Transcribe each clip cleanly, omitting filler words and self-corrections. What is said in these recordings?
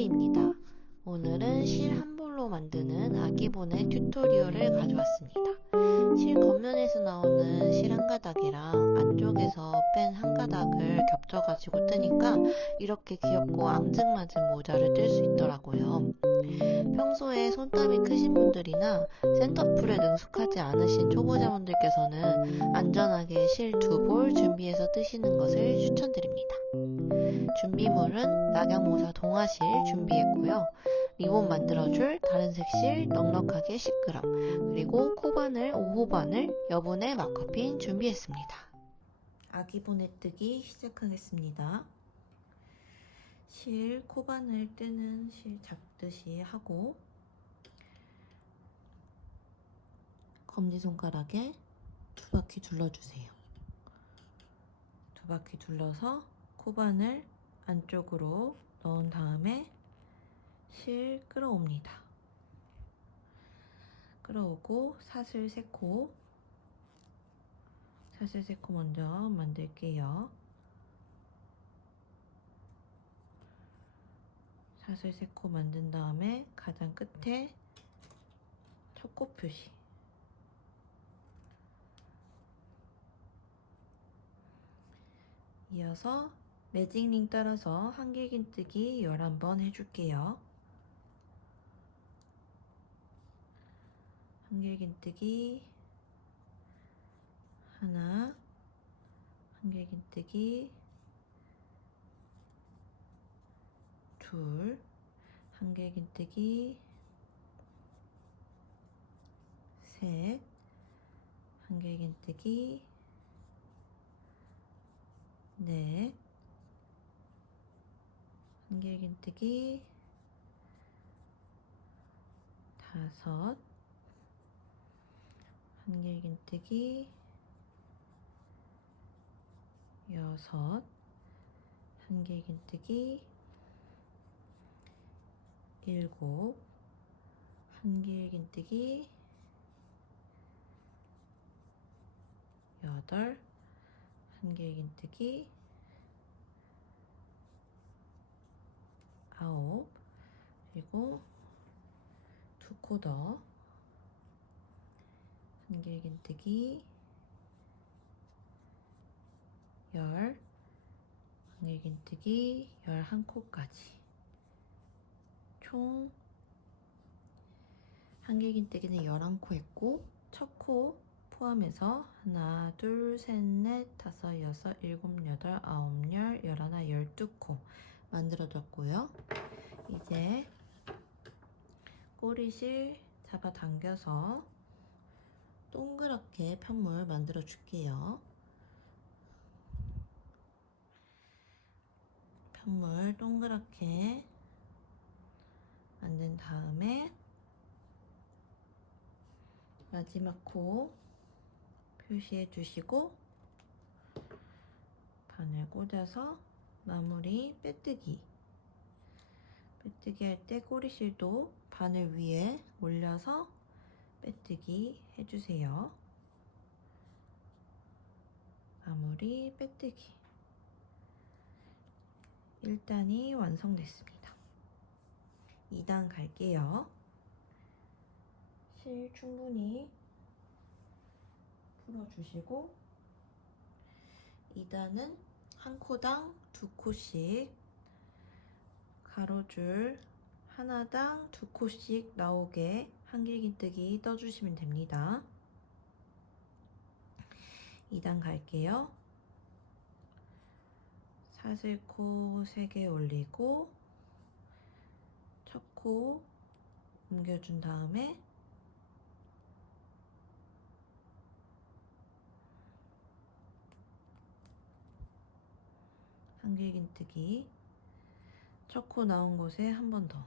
혜리입니다. 오늘은 실 한 볼로 만드는 아기보네 튜토리얼을 가져왔습니다. 실 겉면에서 나오는 실 한 가닥이랑 안쪽에서 뺀 한 가닥을 겹쳐가지고 뜨니까 이렇게 귀엽고 앙증맞은 모자를 뜰 수 있더라고요. 평소에 손땀이 크신 분들이나 센터풀에 능숙하지 않으신 초보자분들께서는 안전하게 실 두 볼 준비해서 뜨시는 것을 추천드립니다. 준비물은 낙양모사 동화실 준비했고요. 리본 만들어줄 다른색 실 넉넉하게 10g, 그리고 코바늘 5호바늘, 여분의 마커핀 준비했습니다. 아기 보내뜨기 시작하겠습니다. 실 코바늘 뜨는 실 잡듯이 하고 검지손가락에 두 바퀴 둘러주세요. 두 바퀴 둘러서 코바늘 안쪽으로 넣은 다음에 실 끌어옵니다. 끌어오고 사슬 3코 먼저 만들게요. 사슬 3코 만든 다음에 가장 끝에 첫 코 표시, 이어서 매직링 따라서 한길긴뜨기 11번 해줄게요. 한길긴뜨기 하나, 한길긴뜨기 둘, 한길긴뜨기 셋, 한길긴뜨기 넷, 한길긴뜨기 다섯, 한길긴뜨기 여섯, 한길긴뜨기 일곱, 한길긴뜨기 여덟, 한길긴뜨기 아홉, 그리고 두 코 더, 한길긴뜨기 열, 한길긴뜨기 11코까지 총 한길긴뜨기는 11코 했고 첫 코 포함해서 하나, 둘, 셋, 넷, 다섯, 여섯, 일곱, 여덟, 아홉, 열, 열하나, 12코 만들어줬고요. 이제 꼬리실 잡아당겨서 동그랗게 편물 만들어 줄게요. 편물 동그랗게 만든 다음에 마지막 코 표시해 주시고 바늘 꽂아서 마무리 빼뜨기 할 때 꼬리실도 바늘 위에 올려서 빼뜨기 해주세요. 마무리 빼뜨기 1단이 완성됐습니다. 2단 갈게요. 실 충분히 풀어주시고 2단은 한 코당 2코씩 가로줄 하나당 2코씩 나오게 한길긴뜨기 떠주시면 됩니다. 2단 갈게요. 사슬코 3개 올리고 첫 코 옮겨준 다음에 한길긴뜨기 첫 코 나온 곳에 한 번 더,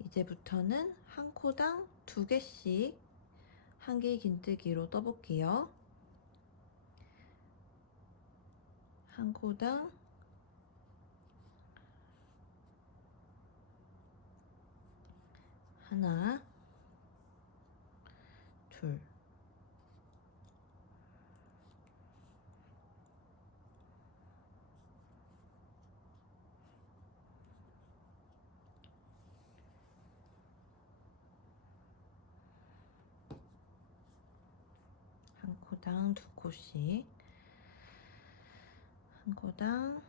이제부터는 한 코당 2개씩 한길긴뜨기로 떠볼게요. 한 코당 하나, 둘, 코당 2코씩, 한 코당.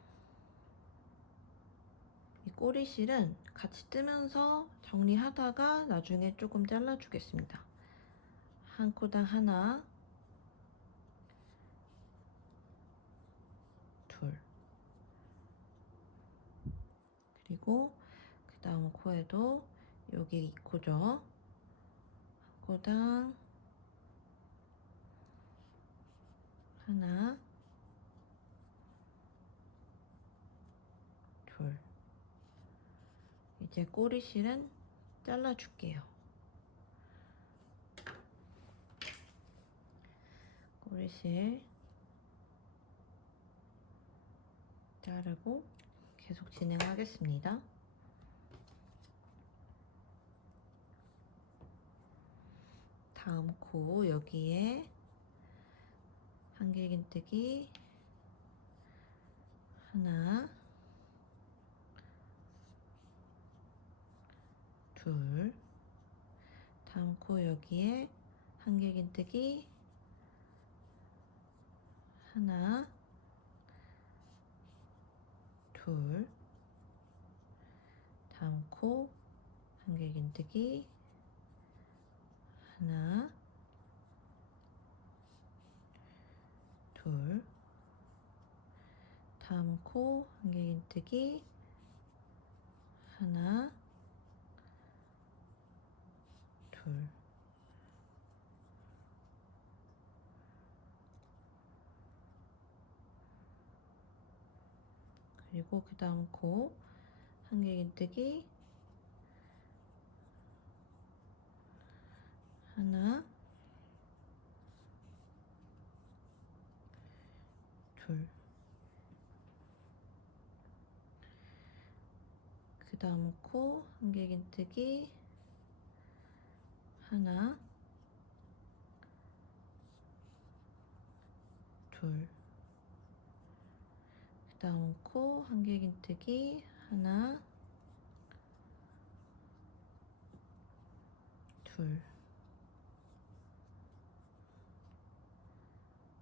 이 꼬리실은 같이 뜨면서 정리하다가 나중에 조금 잘라주겠습니다. 한 코당 하나, 둘. 그리고 그 다음 코에도 여기 2코죠. 한 코당 하나, 둘. 이제 꼬리실은 잘라줄게요. 꼬리실 자르고 계속 진행하겠습니다. 다음 코 여기에 한길긴뜨기 하나, 둘. 다음 코 여기에 한길긴뜨기 하나, 둘. 다음 코 한길긴뜨기 하나, 둘. 다음 코 한길긴뜨기 하나, 둘. 그리고 그 다음 코 한길긴뜨기 하나, 둘. 그 다음 코 한길긴뜨기 하나, 둘. 그 다음 코 한길긴뜨기 하나, 둘.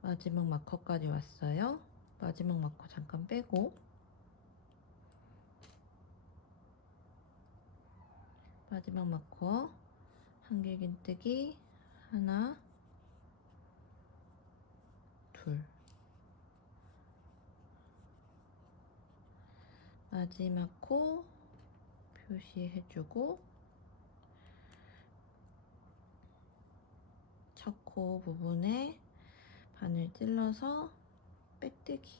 마지막 마커까지 왔어요. 마지막 마커 잠깐 빼고 마지막 마커 한길긴뜨기 하나, 둘. 마지막 코 표시해주고 첫 코 부분에 바늘 찔러서 빼뜨기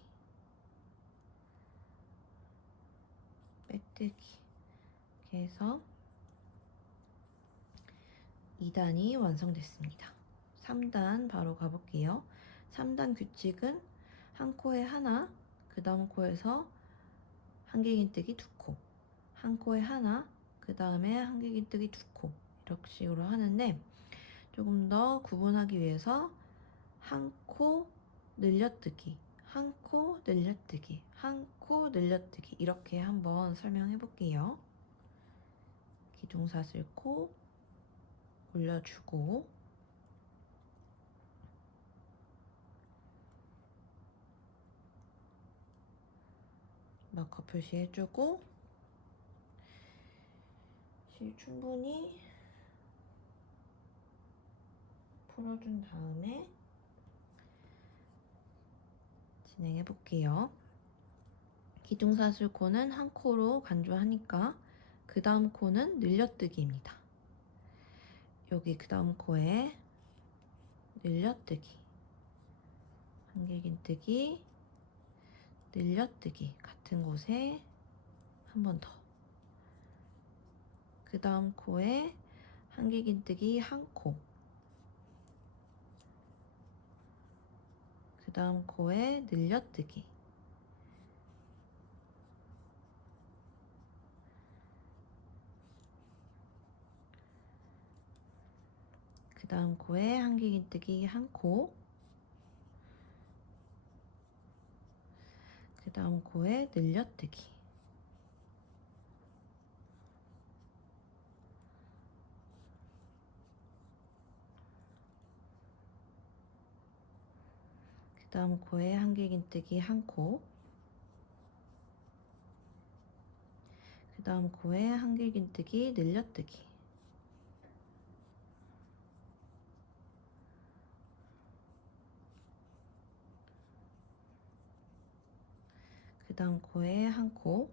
이렇게 해서 2단이 완성됐습니다. 3단 바로 가볼게요. 3단 규칙은 한 코에 하나, 그 다음 코에서 한길긴뜨기 2코, 한 코에 하나, 그 다음에 한길긴뜨기 2코, 이렇게 식으로 하는데 조금 더 구분하기 위해서 한 코 늘려뜨기, 한 코 늘려뜨기, 한 코 늘려뜨기 이렇게 한번 설명해 볼게요. 기둥사슬 코 올려주고 마커 표시해주고 실 충분히 풀어준 다음에 진행해 볼게요. 기둥사슬 코는 한 코로 간주하니까 그 다음 코는 늘려뜨기입니다. 여기 그 다음 코에 늘려뜨기, 한길긴뜨기, 늘려뜨기 같은 곳에 한 번 더. 그 다음 코에 한길긴뜨기 한 코, 그 다음 코에 늘려뜨기, 그 다음 코에 한길긴뜨기 한 코, 그 다음 코에 늘려뜨기, 다음 코에 한길긴뜨기 한 코, 그 다음 코에 한길긴뜨기 늘려뜨기, 그 다음 코에 한 코,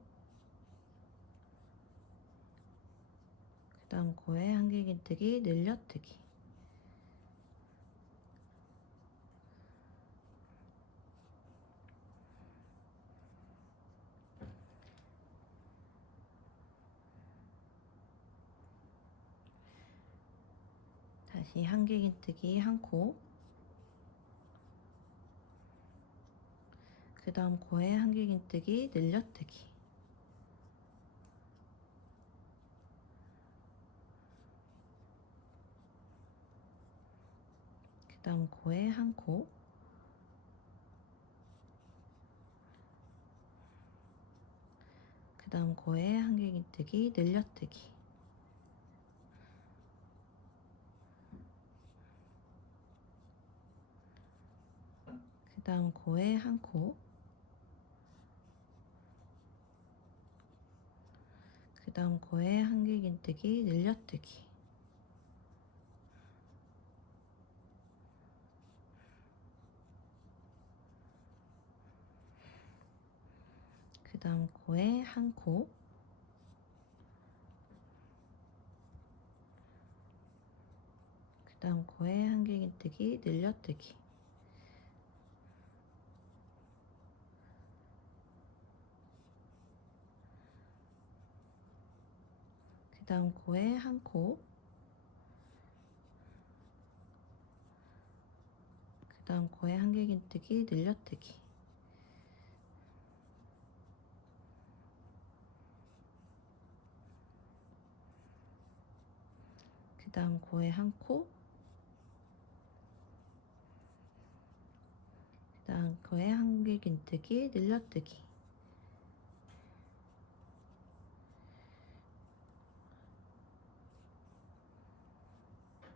그 다음 코에 한길긴뜨기 늘려뜨기, 다시 한길긴뜨기 한 코, 그 다음 코에 한길긴뜨기 늘려뜨기, 그 다음 코에 한 코, 그 다음 코에 한길긴뜨기 늘려뜨기, 그 다음 코에 한 코, 그 다음 코에 한길긴뜨기 늘려뜨기, 그 다음 코에 한 코, 그 다음 코에 한길긴뜨기 늘려뜨기, 그 다음 코에 한 코, 그 다음 코에 한길긴뜨기 늘려뜨기, 그 다음 코에 한 코, 그 다음 코에 한길긴뜨기 늘려뜨기,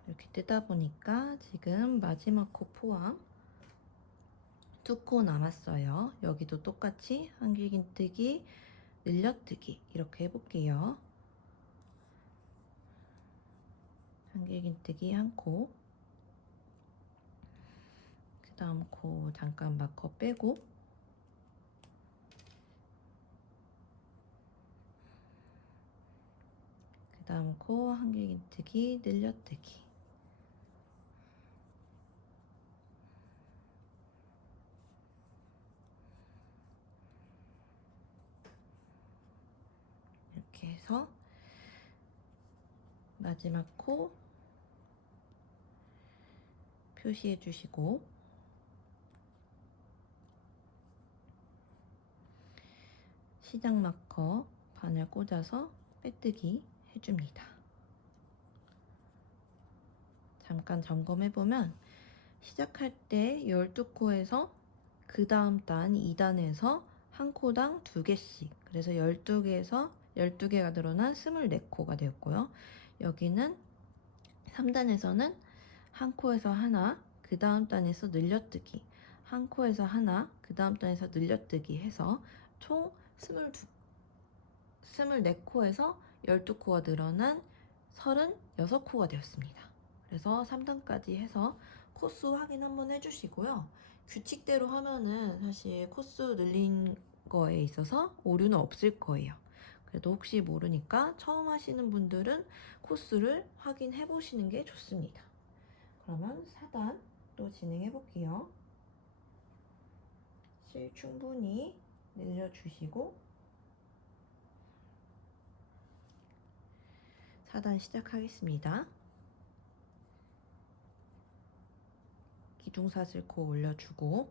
이렇게 뜨다 보니까 지금 마지막 코 포함 두 코 남았어요. 여기도 똑같이 한길긴뜨기 늘려뜨기 이렇게 해볼게요. 한길긴뜨기 한 코, 그 다음 코 잠깐 마커 빼고, 그 다음 코 한길긴뜨기 늘려뜨기, 이렇게 해서 마지막 코 표시해 주시고, 시작 마커 바늘 꽂아서 빼뜨기 해줍니다. 잠깐 점검해보면 시작할 때 12코에서 그 다음 단 2단에서 한 코당 2개씩, 그래서 12개에서 12개가 늘어난 24코가 되었고요. 여기는 3단에서는 한 코에서 하나, 그 다음 단에서 늘려뜨기, 한 코에서 하나, 그 다음 단에서 늘려뜨기 해서 총 24코에서 12코가 늘어난 36코가 되었습니다. 그래서 3단까지 해서 코수 확인 한번 해주시고요. 규칙대로 하면은 사실 코수 늘린 거에 있어서 오류는 없을 거예요. 그래도 혹시 모르니까 처음 하시는 분들은 코수를 확인해 보시는 게 좋습니다. 그러면 4단 또 진행해 볼게요. 실 충분히 늘려주시고 4단 시작하겠습니다. 기둥사슬코 올려주고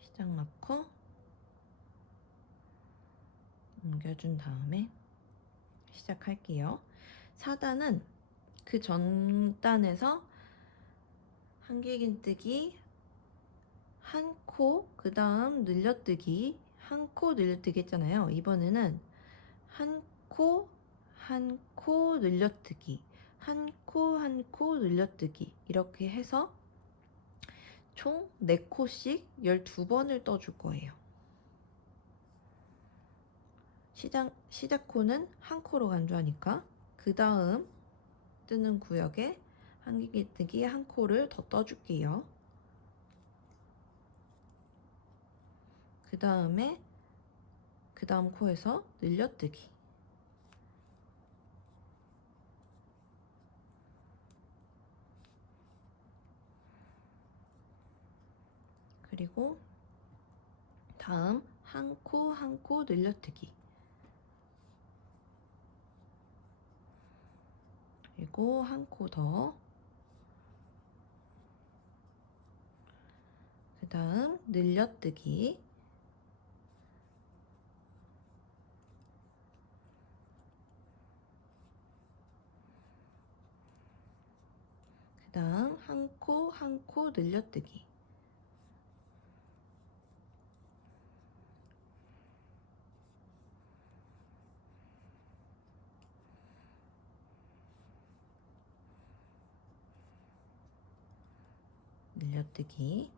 시작 마커 옮겨준 다음에 시작할게요. 4단은 그 전단에서 한길긴뜨기 한 코, 그 다음 늘려뜨기 한 코 늘려뜨기 했잖아요. 이번에는 한 코, 한 코 늘려뜨기, 한 코 한 코 늘려뜨기 이렇게 해서 총 4코씩 12번을 떠줄 거예요. 시작 코는 한 코로 간주하니까 그 다음 뜨는 구역에 한길뜨기 한 코를 더 떠줄게요. 그 다음에 그 다음 코에서 늘려뜨기, 그리고 다음 한 코 한 코 늘려뜨기, 그리고 한 코 더, 그 다음 늘려뜨기, 그 다음 한 코 한 코 늘려뜨기, 늘려뜨기,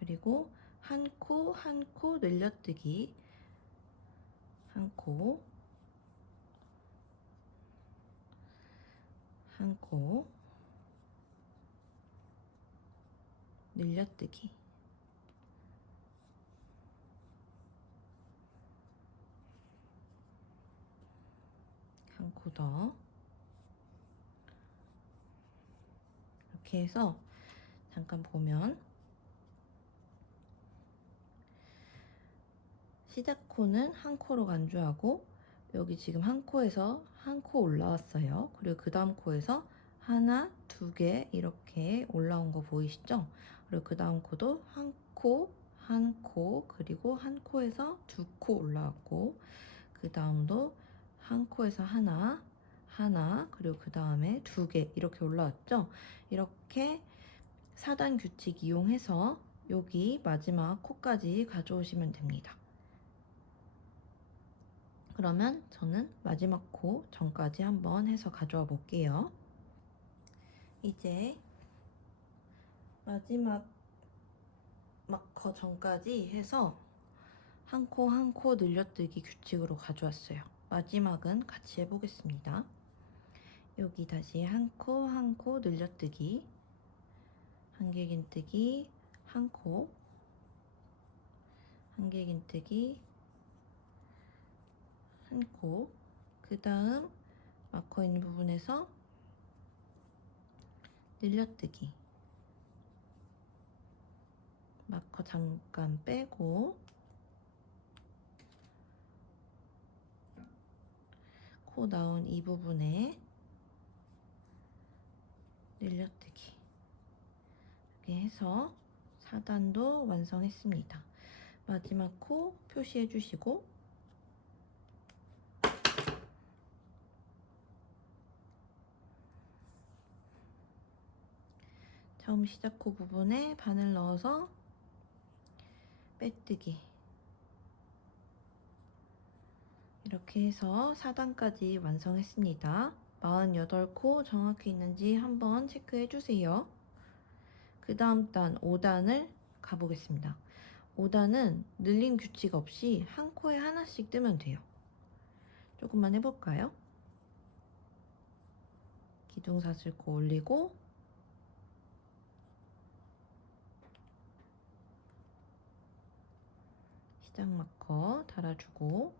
그리고 한 코 한 코 늘려뜨기, 한 코, 한 코, 늘려뜨기, 한 코 더. 이렇게 해서 잠깐 보면 시작 코는 한 코로 간주하고 여기 지금 한 코에서 한 코 올라왔어요. 그리고 그 다음 코에서 하나, 두 개 이렇게 올라온 거 보이시죠? 그리고 그 다음 코도 한 코, 한 코, 그리고 한 코에서 두 코 올라왔고 그 다음도 한 코에서 하나, 하나, 그리고 그 다음에 두 개 이렇게 올라왔죠? 이렇게 4단 규칙 이용해서 여기 마지막 코까지 가져오시면 됩니다. 그러면 저는 마지막 코 전까지 한번 해서 가져와 볼게요. 이제 마지막 마커 전까지 해서 한 코 한 코 늘려뜨기 규칙으로 가져왔어요. 마지막은 같이 해보겠습니다. 여기 다시 한 코 한 코 늘려뜨기, 한길긴뜨기 한 코, 한길긴뜨기 한 코, 그 다음 마커 있는 부분에서 늘려뜨기, 마커 잠깐 빼고 코 나온 이 부분에 늘려뜨기, 이렇게 해서 4단도 완성했습니다. 마지막 코 표시해 주시고 처음 시작 코 부분에 바늘 넣어서 빼뜨기, 이렇게 해서 4단까지 완성했습니다. 48코 정확히 있는지 한번 체크해 주세요. 그 다음 단 5단을 가보겠습니다. 5단은 늘림 규칙 없이 한 코에 하나씩 뜨면 돼요. 조금만 해볼까요? 기둥사슬코 올리고 시작 마커 달아주고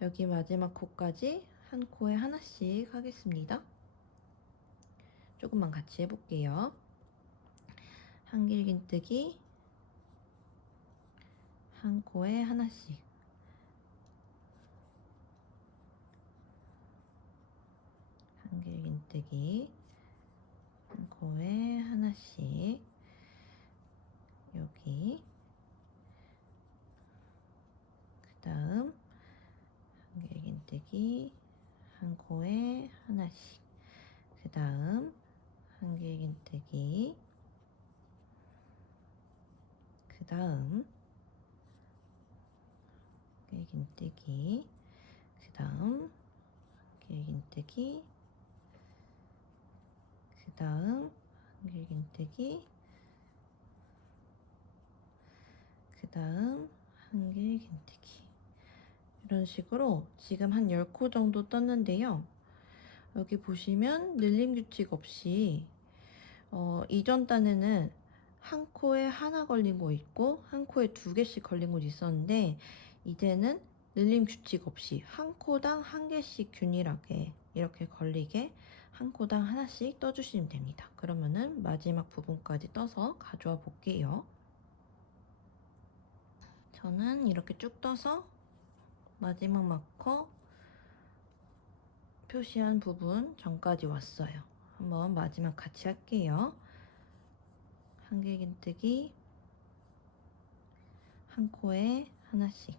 여기 마지막 코까지 한 코에 하나씩 하겠습니다. 조금만 같이 해볼게요. 한길긴뜨기 한 코에 하나씩, 한길긴뜨기 한 코에 하나씩, 여기 그 다음 한길긴뜨기 한 코에 하나씩, 그 다음 한길긴뜨기, 그 다음 한길긴뜨기, 그 다음 한길긴뜨기, 그 다음 한길긴뜨기, 그 다음 한길긴뜨기. 이런 식으로 지금 한 10코 정도 떴는데요. 여기 보시면 늘림 규칙 없이 이전 단에는 한 코에 하나 걸린 거 있고 한 코에 2개씩 걸린 곳 있었는데, 이제는 늘림 규칙 없이 한 코당 1개씩 균일하게 이렇게 걸리게 한 코당 하나씩 떠주시면 됩니다. 그러면은 마지막 부분까지 떠서 가져와 볼게요. 저는 이렇게 쭉 떠서 마지막 마커 표시한 부분 전까지 왔어요. 한번 마지막 같이 할게요. 한길긴뜨기, 한 코에 하나씩,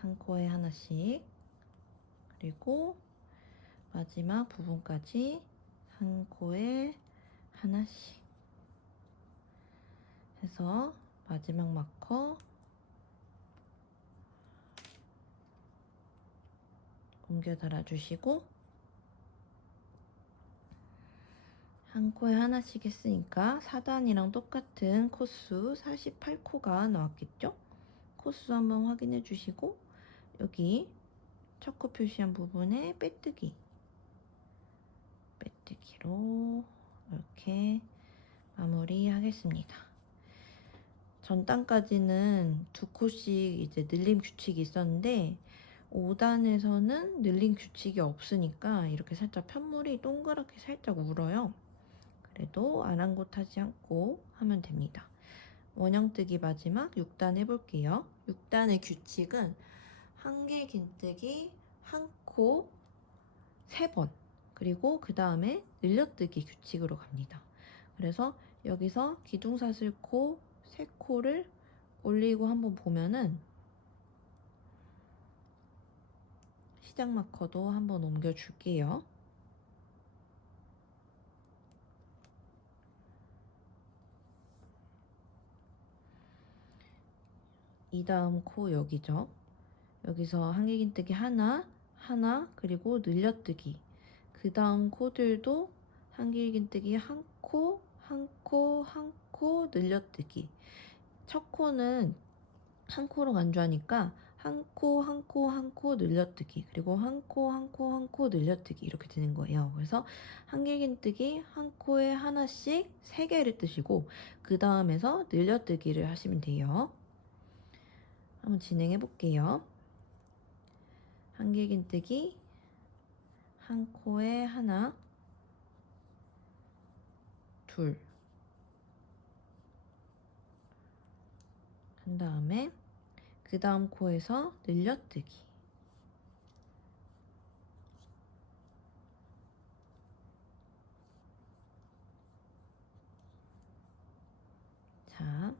한 코에 하나씩, 그리고 마지막 부분까지 한 코에 하나씩 해서 마지막 마커 옮겨 달아주시고, 한 코에 하나씩 했으니까 4단이랑 똑같은 코수 48코가 나왔겠죠? 코수 한번 확인해 주시고, 여기 첫 코 표시한 부분에 빼뜨기로 이렇게 마무리 하겠습니다. 전 단까지는 2코씩 이제 늘림 규칙이 있었는데 5단에서는 늘림 규칙이 없으니까 이렇게 살짝 편물이 동그랗게 살짝 울어요. 그래도 아랑곳하지 않고 하면 됩니다. 원형뜨기 마지막 6단 해볼게요. 6단의 규칙은 한길긴뜨기 한 코 3번, 그리고 그 다음에 늘려뜨기 규칙으로 갑니다. 그래서 여기서 기둥사슬코 3코를 올리고 한번 보면은 시작 마커도 한번 옮겨줄게요. 이 다음 코 여기죠. 여기서 한길긴뜨기 하나, 그리고 늘려뜨기. 그 다음 코들도 한길긴뜨기 한 코, 늘려뜨기. 첫 코는 한 코로 간주하니까 한 코 늘려뜨기, 그리고 한 코 늘려뜨기 이렇게 되는 거예요. 그래서 한길긴뜨기 한 코에 하나씩 3개를 뜨시고 그 다음에서 늘려뜨기를 하시면 돼요. 한번 진행해 볼게요. 한길긴뜨기 한 코에 하나, 둘, 한 다음에 그 다음 코에서 늘려뜨기, 자,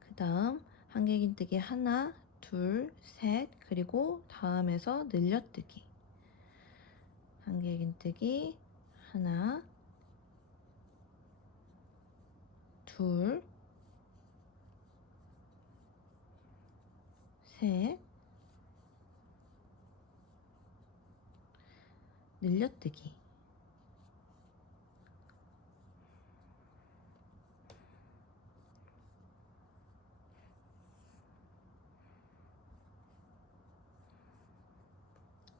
그 다음 한길긴뜨기 하나, 둘, 셋, 그리고 다음에서 늘려뜨기, 한길긴뜨기 하나, 둘, 셋, 늘려뜨기,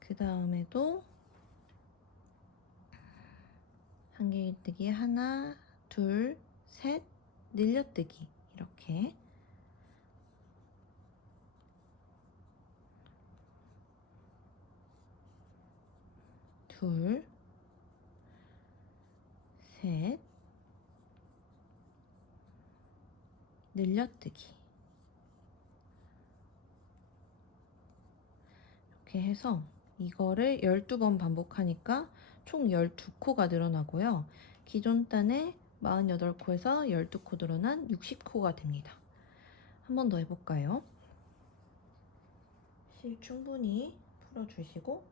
그 다음에도 한길긴뜨기 하나, 둘, 셋, 늘려뜨기 이렇게 둘, 셋, 늘려뜨기 이렇게 해서 이거를 12번 반복하니까 총 12코가 늘어나고요. 기존 단에 48코에서 12코 늘어난 60코가 됩니다. 한 번 더 해볼까요? 실 충분히 풀어주시고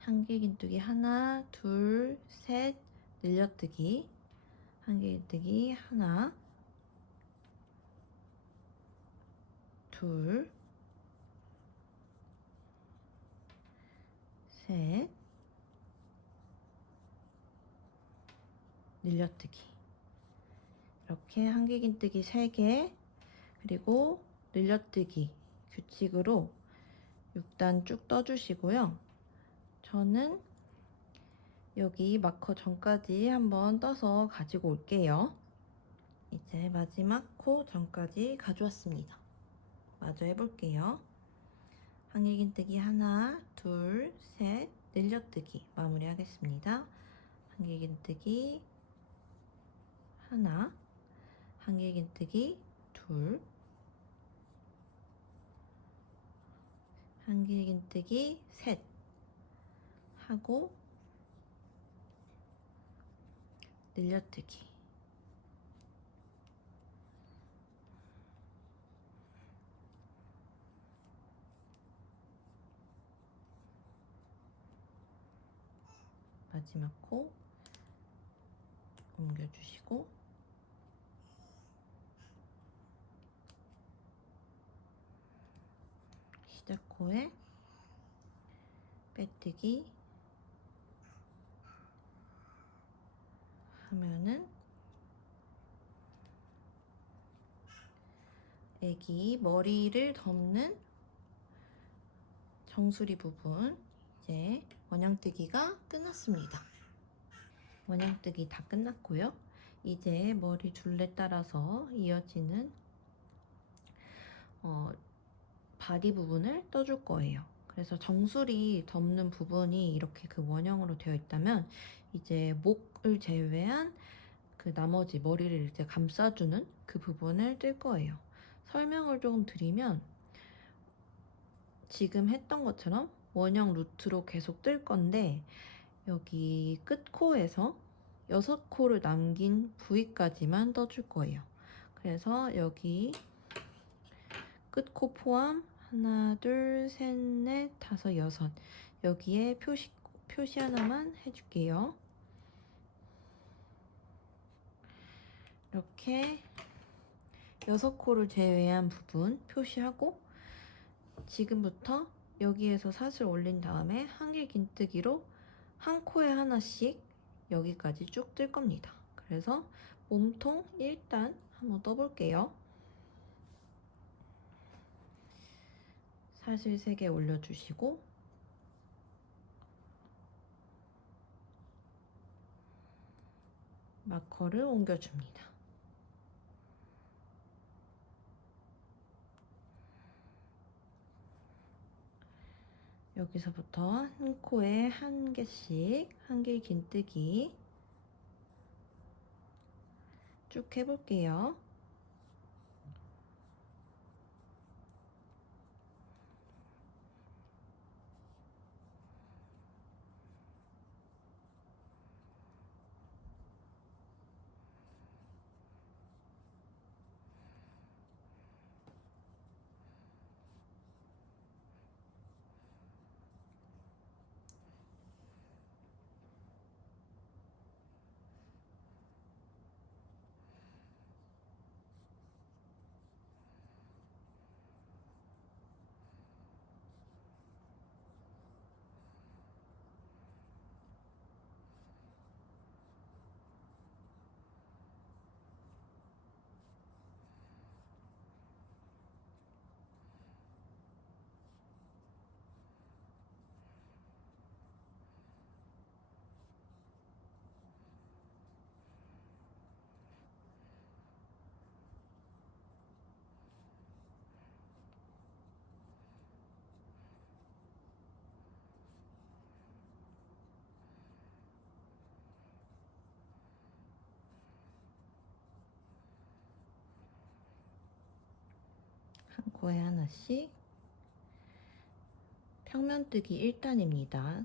한길긴뜨기 하나, 둘, 셋, 늘려뜨기, 한길긴뜨기 하나, 둘, 셋, 늘려뜨기. 이렇게 한길긴뜨기 3개, 그리고 늘려뜨기 규칙으로 6단 쭉 떠주시고요. 저는 여기 마커 전까지 한번 떠서 가지고 올게요. 이제 마지막 코 전까지 가져왔습니다. 마저 해볼게요. 한길긴뜨기 하나, 둘, 셋, 늘려뜨기 마무리 하겠습니다. 한길긴뜨기 하나, 한길긴뜨기 둘, 한길긴뜨기 셋 하고 늘려뜨기. 마지막 코 옮겨주시고 시작 코에 빼뜨기 하면은 애기 머리를 덮는 정수리 부분 이제 원형뜨기가 끝났습니다. 원형뜨기 다 끝났고요. 이제 머리 둘레 따라서 이어지는 바디 부분을 떠줄 거예요. 그래서 정수리 덮는 부분이 이렇게 그 원형으로 되어 있다면 이제 목을 제외한 그 나머지 머리를 이제 감싸주는 그 부분을 뜰 거예요. 설명을 조금 드리면 지금 했던 것처럼 원형 루트로 계속 뜰 건데 여기 끝코에서 6코를 남긴 부위까지만 떠줄 거예요. 그래서 여기 끝코 포함 하나, 둘, 셋, 넷, 다섯, 여섯 여기에 표시 하나만 해줄게요. 이렇게 6코를 제외한 부분 표시하고 지금부터 여기에서 사슬 올린 다음에 한길긴뜨기로 한 코에 하나씩 여기까지 쭉 뜰 겁니다. 그래서 몸통 1단 한번 떠볼게요. 사슬 3개 올려주시고 마커를 옮겨줍니다. 여기서부터 한 코에 한 개씩 한길긴뜨기 쭉 해볼게요. 한 코에 하나씩 평면뜨기 1단입니다.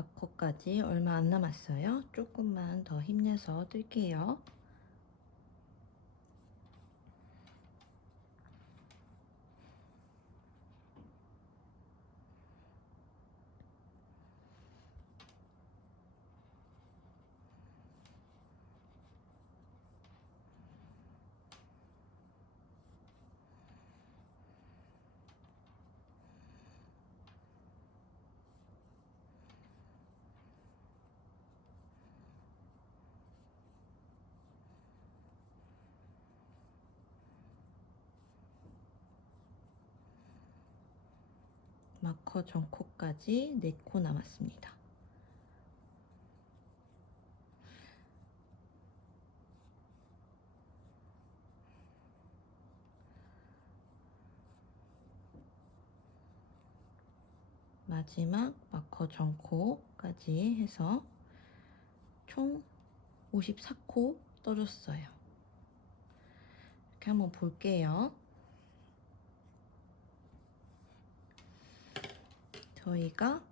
마커까지 얼마 안 남았어요. 조금만 더 힘내서 뜰게요. 마커 전코까지 4코 남았습니다. 마지막 마커 전코까지 해서 총 54코 떠줬어요. 이렇게 한번 볼게요. 저희가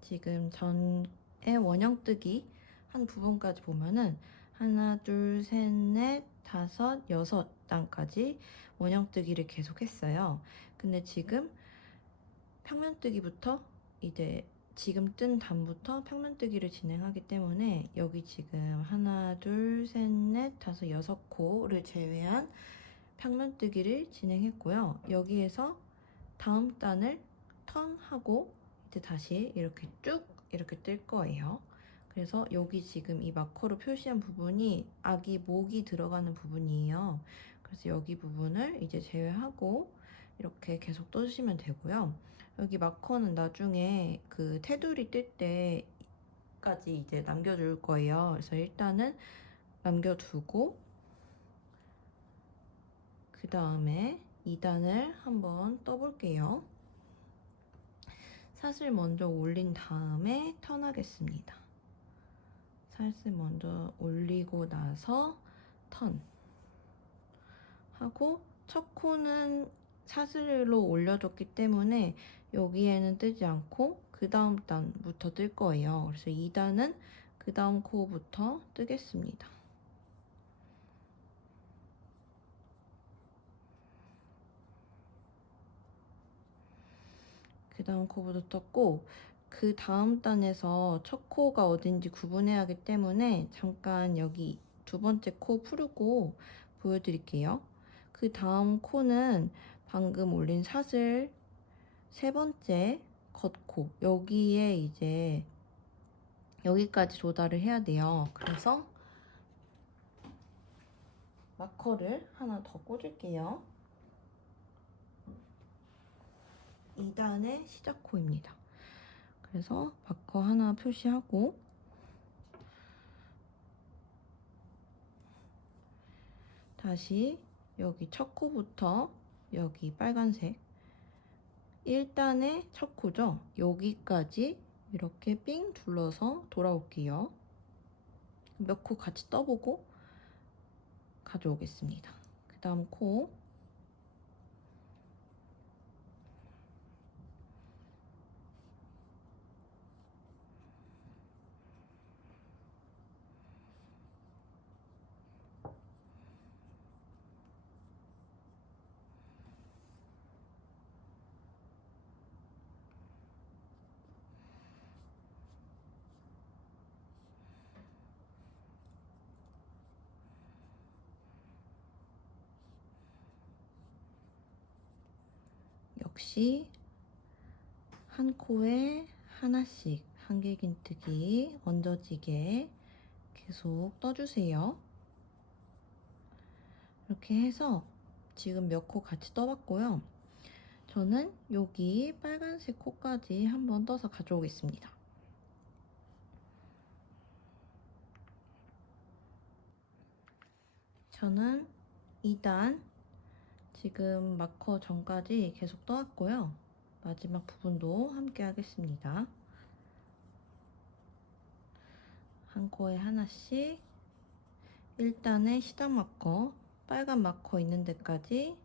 지금 전에 원형뜨기 한 부분까지 보면은 하나, 둘, 셋, 넷, 다섯, 6단까지 원형뜨기를 계속 했어요. 근데 지금 평면뜨기부터 이제 지금 뜬 단부터 평면뜨기를 진행하기 때문에 여기 지금 하나, 둘, 셋, 넷, 다섯, 6코를 제외한 평면뜨기를 진행했고요. 여기에서 다음 단을 턴하고 이제 다시 이렇게 쭉 이렇게 뜰 거예요. 그래서 여기 지금 이 마커로 표시한 부분이 아기 목이 들어가는 부분이에요. 그래서 여기 부분을 이제 제외하고 이렇게 계속 떠주시면 되고요. 여기 마커는 나중에 그 테두리 뜰 때까지 이제 남겨줄 거예요. 그래서 일단은 남겨두고 그 다음에 2단을 한번 떠볼게요. 사슬 먼저 올린 다음에 턴하겠습니다. 사슬 먼저 올리고 나서 턴 하고 첫 코는 사슬로 올려줬기 때문에 여기에는 뜨지 않고 그 다음 단부터 뜰 거예요. 그래서 2단은 그 다음 코부터 뜨겠습니다. 그 다음 코부터 떴고 그 다음 단에서 첫 코가 어딘지 구분해야 하기 때문에 잠깐 여기 두 번째 코 풀고 보여드릴게요. 그 다음 코는 방금 올린 사슬 세 번째 겉코 여기에 이제 여기까지 도달을 해야 돼요. 그래서 마커를 하나 더 꽂을게요. 2단의 시작코입니다. 그래서 마커 하나 표시하고 다시 여기 첫 코부터 여기 빨간색 1단의 첫 코죠. 여기까지 이렇게 삥 둘러서 돌아올게요. 몇 코 같이 떠보고 가져오겠습니다. 그 다음 코 역시 한 코에 하나씩 한길긴뜨기 얹어지게 계속 떠주세요. 이렇게 해서 지금 몇 코 같이 떠봤고요. 저는 여기 빨간색 코까지 한번 떠서 가져오겠습니다. 저는 2단 지금 마커 전까지 계속 떠왔고요. 마지막 부분도 함께 하겠습니다. 한 코에 하나씩 1단의 시작 마커 빨간 마커 있는 데까지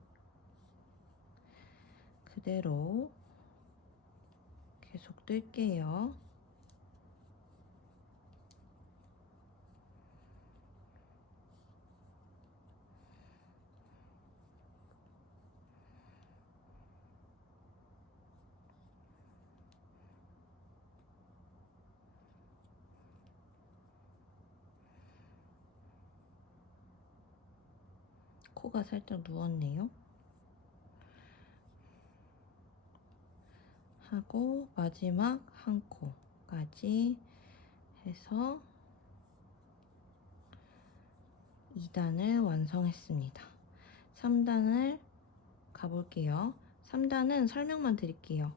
그대로 계속 뜰게요. 코가 살짝 누웠네요. 하고 마지막 한 코까지 해서 2단을 완성했습니다. 3단을 가볼게요. 3단은 설명만 드릴게요.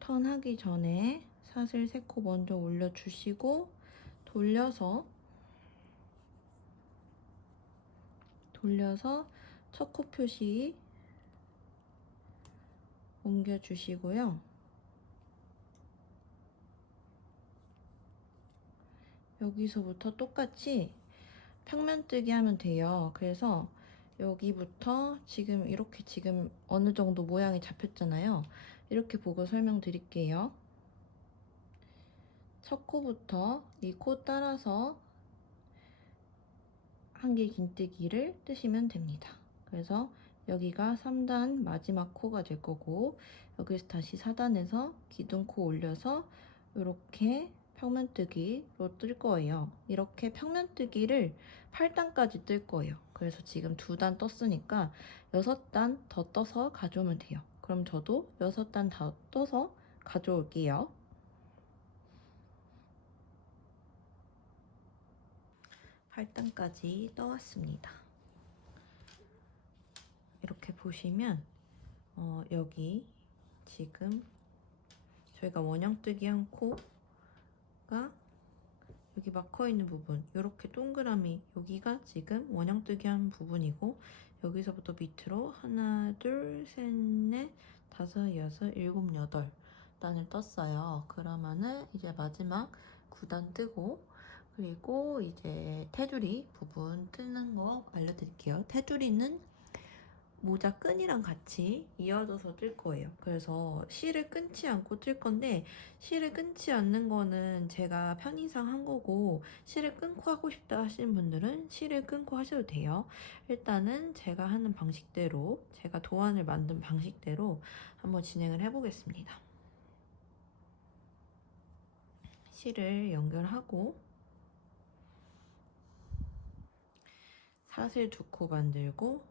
턴 하기 전에 사슬 3코 먼저 올려주시고 돌려서 첫 코 표시 옮겨주시고요. 여기서부터 똑같이 평면뜨기 하면 돼요. 그래서 여기부터 이렇게 어느 정도 모양이 잡혔잖아요. 이렇게 보고 설명드릴게요. 첫 코부터 이 코 따라서 한길 긴뜨기를 뜨시면 됩니다. 그래서 여기가 3단 마지막 코가 될 거고, 여기서 다시 4단에서 기둥코 올려서 이렇게 평면뜨기로 뜰 거예요. 이렇게 평면뜨기를 8단까지 뜰 거예요. 그래서 지금 2단 떴으니까 6단 더 떠서 가져오면 돼요. 그럼 저도 6단 더 떠서 가져올게요. 8단까지 떠왔습니다. 이렇게 보시면 여기 지금 저희가 원형뜨기 한 코가 여기 막혀 있는 부분, 이렇게 동그라미 여기가 지금 원형뜨기 한 부분이고, 여기서부터 밑으로 하나, 둘, 셋, 넷, 다섯, 여섯, 일곱, 여덟 단을 떴어요. 그러면은 이제 마지막 9단 뜨고, 그리고 이제 테두리 부분 뜨는 거 알려드릴게요. 테두리는 모자 끈이랑 같이 이어져서 뜰 거예요. 그래서 실을 끊지 않고 뜰 건데, 실을 끊지 않는 거는 제가 편의상 한 거고, 실을 끊고 하고 싶다 하시는 분들은 실을 끊고 하셔도 돼요. 일단은 제가 하는 방식대로, 제가 도안을 만든 방식대로 한번 진행을 해보겠습니다. 실을 연결하고 사슬 2코 만들고,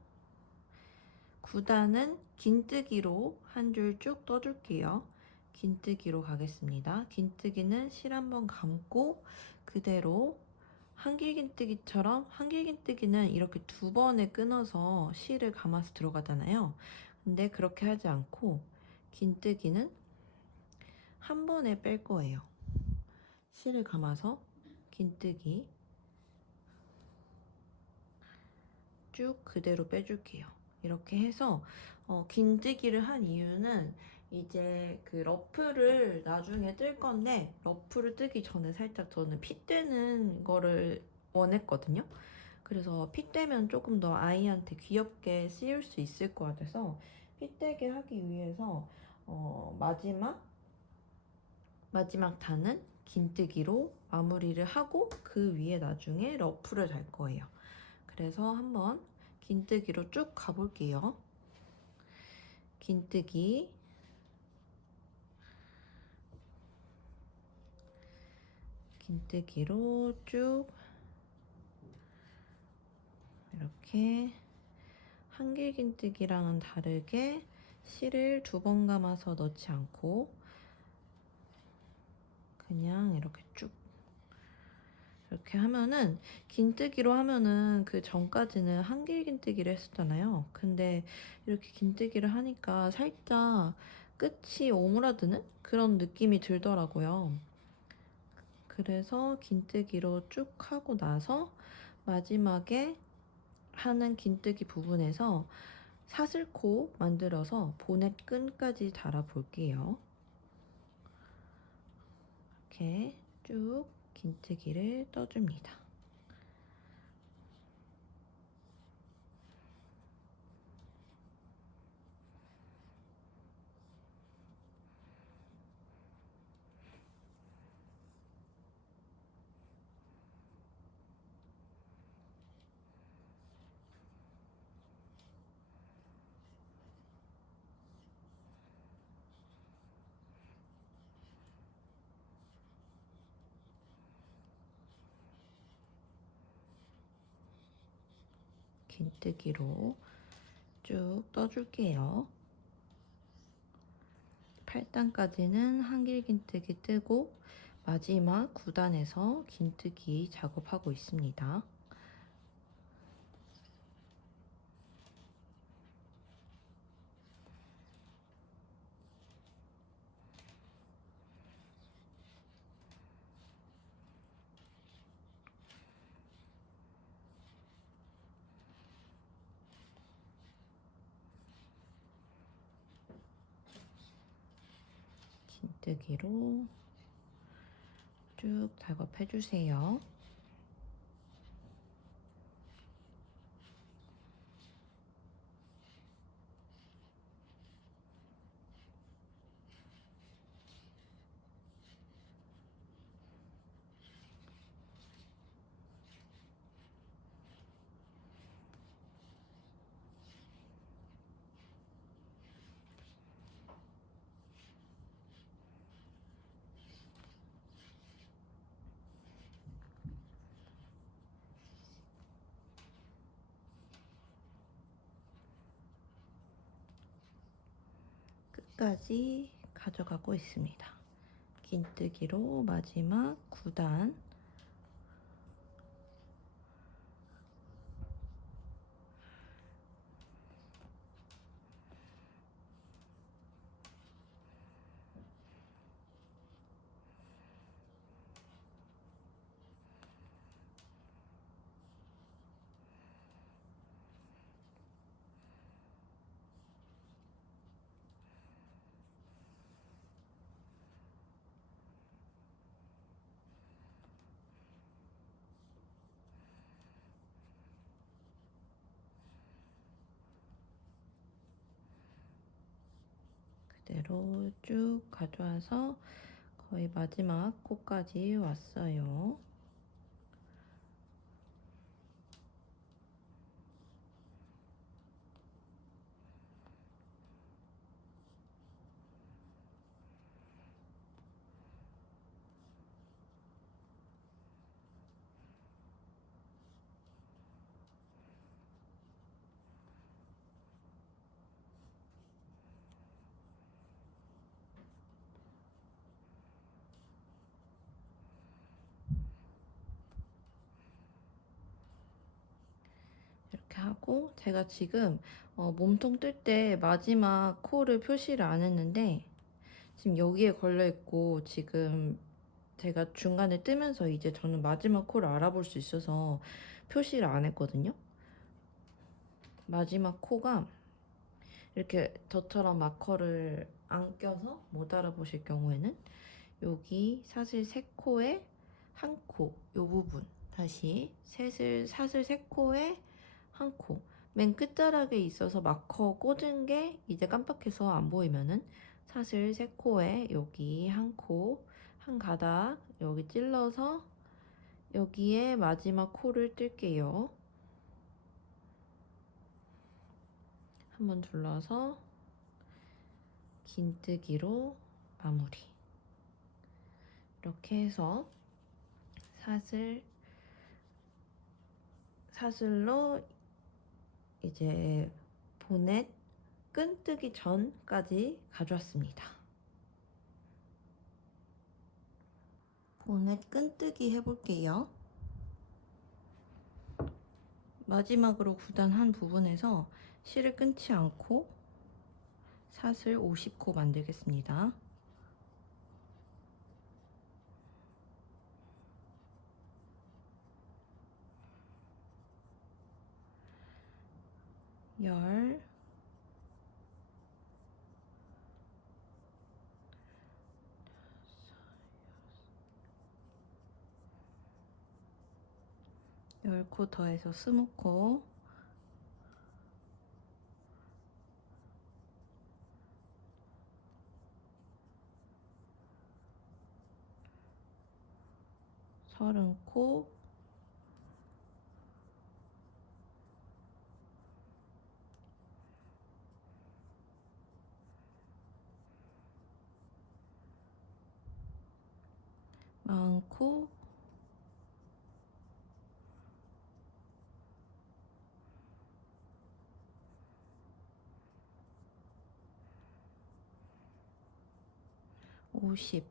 9단은 긴뜨기로 한 줄 쭉 떠줄게요. 긴뜨기로 가겠습니다. 긴뜨기는 실 한번 감고 그대로 한길긴뜨기처럼, 한길긴뜨기는 이렇게 2번에 끊어서 실을 감아서 들어가잖아요. 근데 그렇게 하지 않고 긴뜨기는 한 번에 뺄 거예요. 실을 감아서 긴뜨기 쭉 그대로 빼줄게요. 이렇게 해서 긴뜨기를 한 이유는 이제 그 러프를 나중에 뜰 건데, 러프를 뜨기 전에 살짝 저는 핏대는 거를 원했거든요. 그래서 핏대면 조금 더 아이한테 귀엽게 쓰일 수 있을 것 같아서 핏대게 하기 위해서 마지막 단은 긴뜨기로 마무리를 하고 그 위에 나중에 러프를 달 거예요. 그래서 한번 긴뜨기로 쭉 가볼게요. 긴뜨기로 쭉 이렇게 한길긴뜨기랑은 다르게 실을 2번 감아서 넣지 않고 그냥 이렇게 쭉 이렇게 하면은, 긴뜨기로 하면은 그 전까지는 한길긴뜨기를 했었잖아요. 근데 이렇게 긴뜨기를 하니까 살짝 끝이 오므라드는 그런 느낌이 들더라고요. 그래서 긴뜨기로 쭉 하고 나서 마지막에 하는 긴뜨기 부분에서 사슬코 만들어서 보넷 끈까지 달아 볼게요. 이렇게 쭉 긴뜨기를 떠줍니다. 긴뜨기로 쭉 떠줄게요. 8단까지는 한길 긴뜨기 뜨고 마지막 9단에서 긴뜨기 작업하고 있습니다. 긴뜨기로 쭉 작업해주세요. 끝까지 가져가고 있습니다. 긴뜨기로 마지막 9단 그대로 쭉 가져와서 거의 마지막 코까지 왔어요. 이렇게 하고 제가 지금 몸통 뜰 때 마지막 코를 표시를 안 했는데 지금 여기에 걸려 있고 지금 제가 중간에 뜨면서 이제 저는 마지막 코를 알아볼 수 있어서 표시를 안 했거든요. 마지막 코가 이렇게 저처럼 마커를 안 껴서 못 알아보실 경우에는 여기 사슬 3코에 한 코, 요 부분 다시 사슬 3코에 한 코, 맨 끝자락에 있어서 마커 꽂은 게 이제 깜빡해서 안 보이면은 사슬 3코에 여기 한 코, 한 가닥 여기 찔러서 여기에 마지막 코를 뜰게요. 한번 둘러서 긴뜨기로 마무리. 이렇게 해서 사슬로 이제 보넷 끈뜨기 전까지 가져왔습니다. 보넷 끈뜨기 해볼게요. 마지막으로 9단 한 부분에서 실을 끊지 않고 사슬 50코 만들겠습니다. 열 10코 더해서 20코 30코 많고 50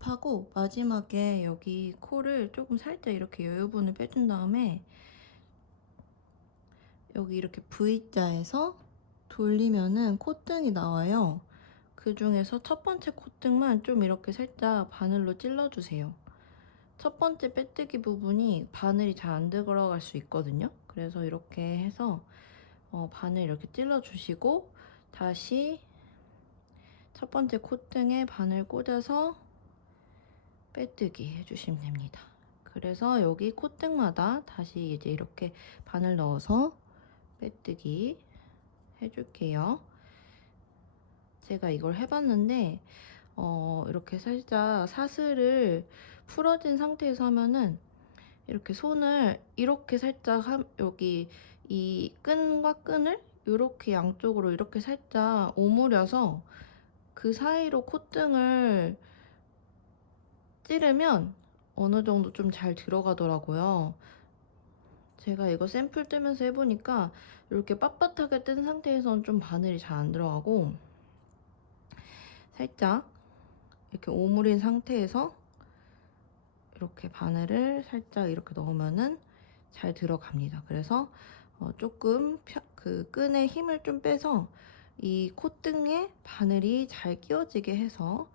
하고, 마지막에 여기 코를 조금 살짝 이렇게 여유분을 빼준 다음에 여기 이렇게 V자에서 돌리면은 콧등이 나와요. 그 중에서 첫 번째 콧등만 좀 이렇게 살짝 바늘로 찔러주세요. 첫 번째 빼뜨기 부분이 바늘이 잘 안 들어갈 수 있거든요. 그래서 이렇게 해서 바늘 이렇게 찔러주시고, 다시 첫 번째 콧등에 바늘 꽂아서 빼뜨기 해주시면 됩니다. 그래서 여기 콧등마다 다시 이제 이렇게 바늘 넣어서 빼뜨기 해줄게요. 제가 이걸 해봤는데 이렇게 살짝 사슬을 풀어진 상태에서 하면은 이렇게 손을 이렇게 살짝 여기 이 끈과 끈을 이렇게 양쪽으로 이렇게 살짝 오므려서 그 사이로 콧등을 찌르면 어느 정도 좀 잘 들어가더라고요. 제가 이거 샘플 뜨면서 해보니까 이렇게 빳빳하게 뜬 상태에서는 좀 바늘이 잘 안 들어가고, 살짝 이렇게 오므린 상태에서 이렇게 바늘을 살짝 이렇게 넣으면은 잘 들어갑니다. 그래서 조금 그 끈에 힘을 좀 빼서 이 콧등에 바늘이 잘 끼워지게 해서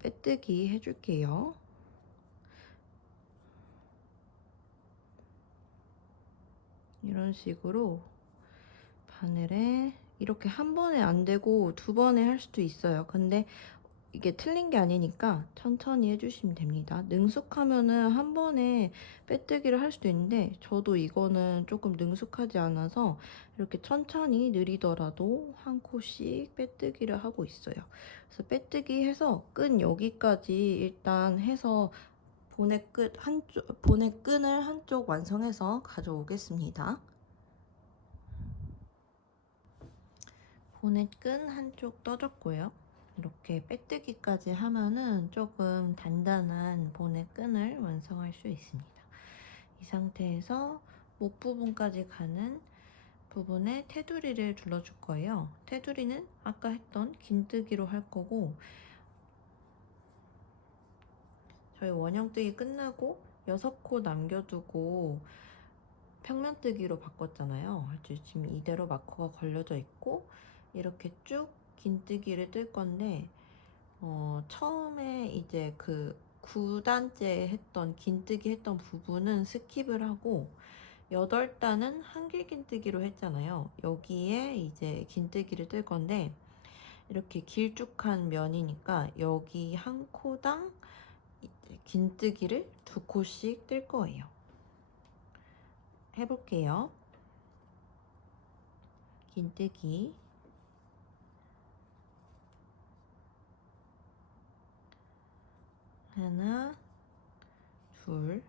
빼뜨기 해줄게요. 이런 식으로 바늘에 이렇게 한 번에 안 되고 두 번에 할 수도 있어요. 근데 이게 틀린 게 아니니까 천천히 해주시면 됩니다. 능숙하면은 한 번에 빼뜨기를 할 수도 있는데, 저도 이거는 조금 능숙하지 않아서 이렇게 천천히 느리더라도 한 코씩 빼뜨기를 하고 있어요. 그래서 빼뜨기 해서 끈 여기까지 일단 해서 보내 끈을 한쪽 완성해서 가져오겠습니다. 보넷 끈 한쪽 떠줬고요. 이렇게 빼뜨기까지 하면은 조금 단단한 보넷 끈을 완성할 수 있습니다. 이 상태에서 목 부분까지 가는 부분에 테두리를 둘러줄 거예요. 테두리는 아까 했던 긴뜨기로 할 거고, 저희 원형뜨기 끝나고 6코 남겨두고 평면뜨기로 바꿨잖아요. 지금 이대로 마커가 걸려져 있고, 이렇게 쭉 긴뜨기를 뜰 건데, 처음에 이제 그 9단째 했던 긴뜨기 했던 부분은 스킵을 하고 8단은 한길 긴뜨기로 했잖아요. 여기에 이제 긴뜨기를 뜰 건데, 이렇게 길쭉한 면이니까 여기 한 코당 이제 긴뜨기를 2코씩 뜰 거예요. 해볼게요. 긴뜨기 하나, 둘,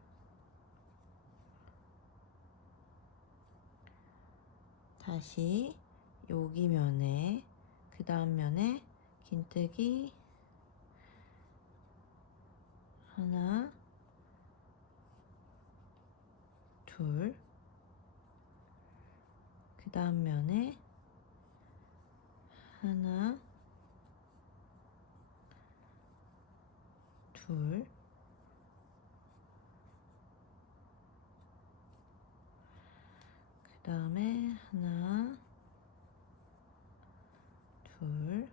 다시 여기 면에, 그 다음 면에 긴뜨기 하나, 둘, 그 다음 면에 하나, 둘, 그 다음에 하나, 둘,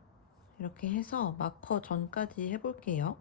이렇게 해서 마커 전까지 해볼게요.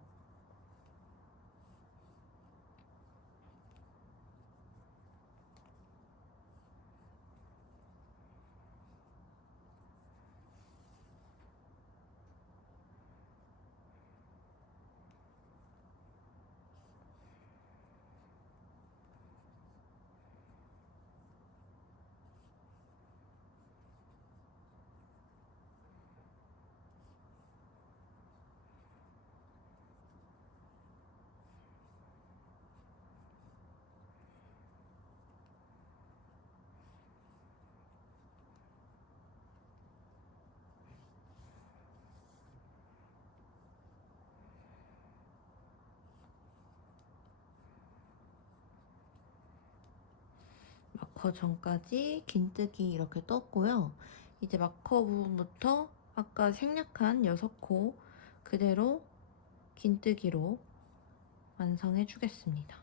마커 전까지 긴뜨기 이렇게 떴고요. 이제 마커 부분부터 아까 생략한 6코 그대로 긴뜨기로 완성해 주겠습니다.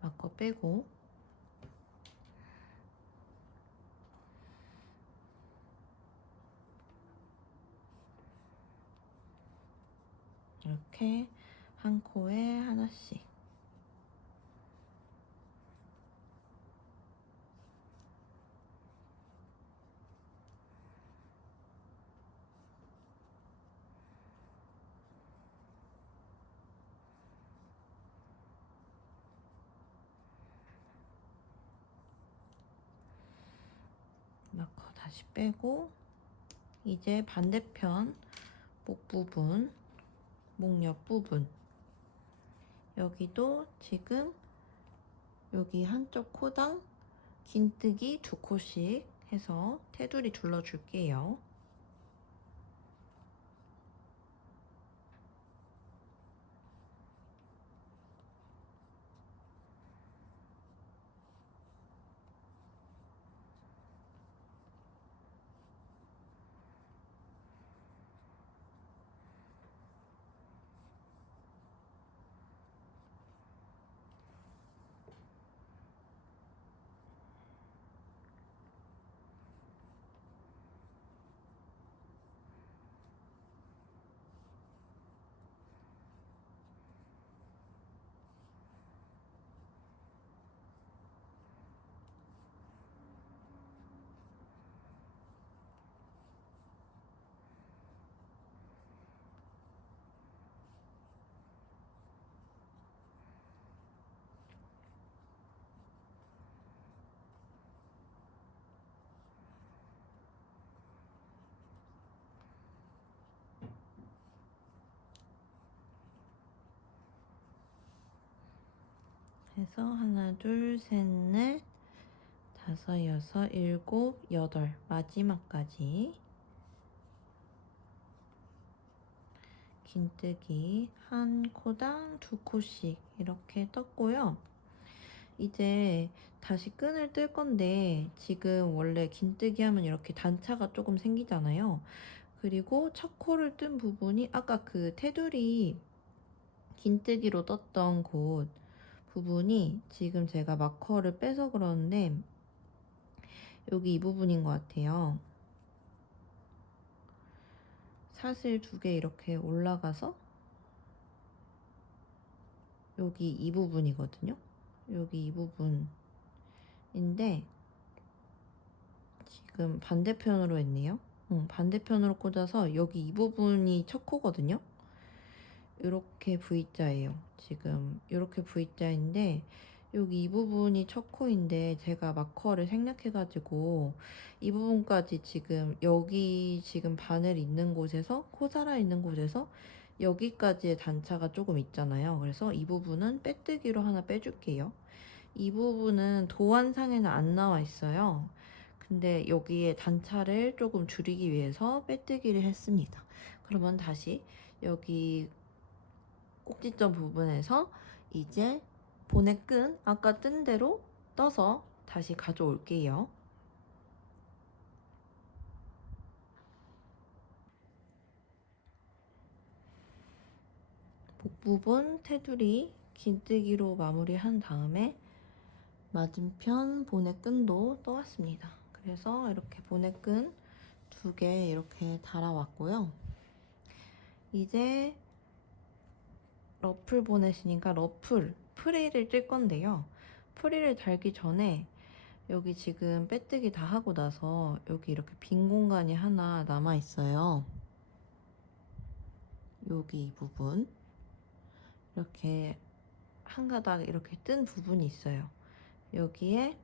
마커 빼고 이렇게 한 코에 하나씩 마커 다시 빼고 이제 반대편 목 부분, 목 옆 부분 여기도 지금 여기 한쪽 코당 긴뜨기 2코씩 해서 테두리 둘러줄게요. 해서 하나, 둘, 셋, 넷, 다섯, 여섯, 일곱, 여덟 마지막까지 긴뜨기 한 코당 2코씩 이렇게 떴고요. 이제 다시 끈을 뜰 건데 지금 원래 긴뜨기 하면 이렇게 단차가 조금 생기잖아요. 그리고 첫 코를 뜬 부분이 아까 그 테두리 긴뜨기로 떴던 곳 부분이 지금 제가 마커를 빼서 그러는데 여기 이 부분인 것 같아요. 사슬 2개 이렇게 올라가서 여기 이 부분이거든요. 여기 이 부분인데 지금 반대편으로 했네요. 반대편으로 꽂아서 여기 이 부분이 첫 코거든요. 이렇게 V자예요. 지금 이렇게 V자인데 여기 이 부분이 첫 코인데 제가 마커를 생략해가지고 이 부분까지 지금 여기 지금 바늘 있는 곳에서 코 살아 있는 곳에서 여기까지의 단차가 조금 있잖아요. 그래서 이 부분은 빼뜨기로 하나 빼줄게요. 이 부분은 도안상에는 안 나와 있어요. 근데 여기에 단차를 조금 줄이기 위해서 빼뜨기를 했습니다. 그러면 다시 여기 꼭지점 부분에서 이제 보내끈 아까 뜬 대로 떠서 다시 가져올게요. 목 부분 테두리 긴뜨기로 마무리한 다음에 맞은편 보내끈도 떠왔습니다. 그래서 이렇게 보내끈 2개 이렇게 달아왔고요. 이제 러플 보내시니까 프릴을 뜰 건데요. 프릴을 달기 전에 여기 지금 빼뜨기 다 하고 나서 여기 이렇게 빈 공간이 하나 남아 있어요. 여기 이 부분 이렇게 한 가닥 이렇게 뜬 부분이 있어요. 여기에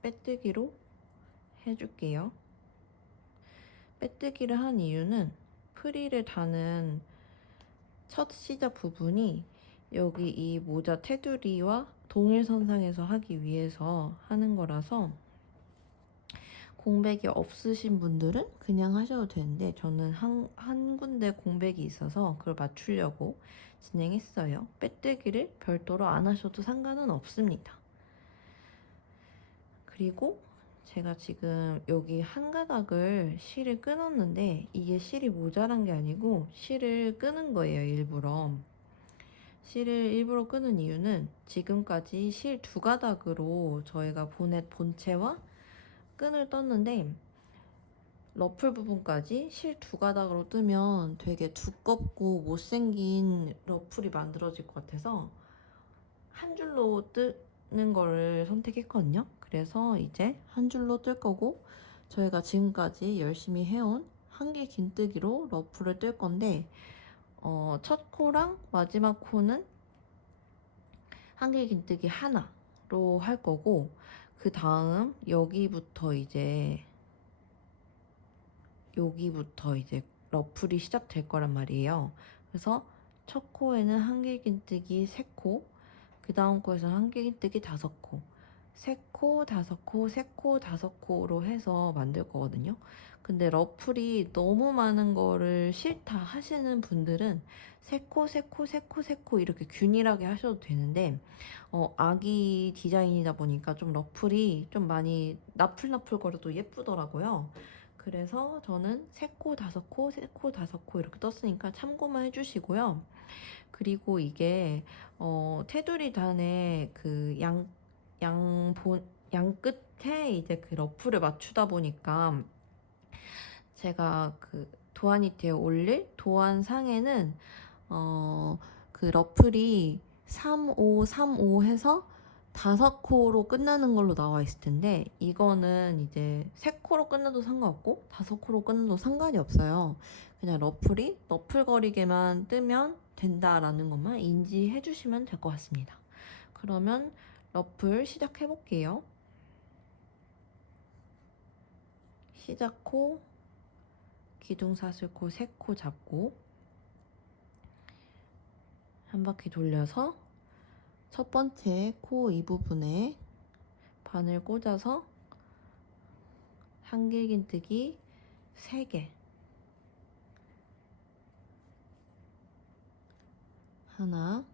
빼뜨기로 해줄게요. 빼뜨기를 한 이유는 프릴을 다는 첫 시작 부분이 여기 이 모자 테두리와 동일선상에서 하기 위해서 하는 거라서 공백이 없으신 분들은 그냥 하셔도 되는데 저는 한 군데 공백이 있어서 그걸 맞추려고 진행했어요. 빼뜨기를 별도로 안 하셔도 상관은 없습니다. 그리고 제가 지금 여기 한 가닥을 실을 끊었는데 이게 실이 모자란 게 아니고 실을 끄는 거예요, 일부러. 실을 일부러 끄는 이유는 지금까지 실 두 가닥으로 저희가 보넷 본체와 끈을 떴는데 러플 부분까지 실 두 가닥으로 뜨면 되게 두껍고 못생긴 러플이 만들어질 것 같아서 한 줄로 뜨는 거를 선택했거든요. 그래서 이제 한 줄로 뜰 거고 저희가 지금까지 열심히 해온 한길 긴뜨기로 러플을 뜰 건데 첫 코랑 마지막 코는 한길 긴뜨기 하나로 할 거고 그 다음 여기부터 이제 러플이 시작될 거란 말이에요. 그래서 첫 코에는 한길 긴뜨기 3코, 그 다음 코에서는 한길 긴뜨기 5코, 3코, 5코, 3코, 5코로 해서 만들 거거든요. 근데 러플이 너무 많은 거를 싫다 하시는 분들은 3코, 3코, 3코, 3코 이렇게 균일하게 하셔도 되는데 아기 디자인이다 보니까 좀 러플이 좀 많이 나풀나풀거려도 예쁘더라고요. 그래서 저는 3코, 5코, 3코, 5코 이렇게 떴으니까 참고만 해주시고요. 그리고 이게 테두리 단의 그 양 끝에 이제 그 러플을 맞추다 보니까 제가 그 도안이트에 올릴 도안 상에는 그 러플이 3, 5, 3, 5 해서 5코로 끝나는 걸로 나와 있을 텐데 이거는 이제 3코로 끝나도 상관없고 5코로 끝나도 상관이 없어요. 그냥 러플이 너플거리게만 뜨면 된다라는 것만 인지해 주시면 될 것 같습니다. 그러면 러플 시작해 볼게요. 시작코, 기둥사슬코 3코 잡고 한 바퀴 돌려서 첫 번째 코 이 부분에 바늘 꽂아서 한길긴뜨기 3개 하나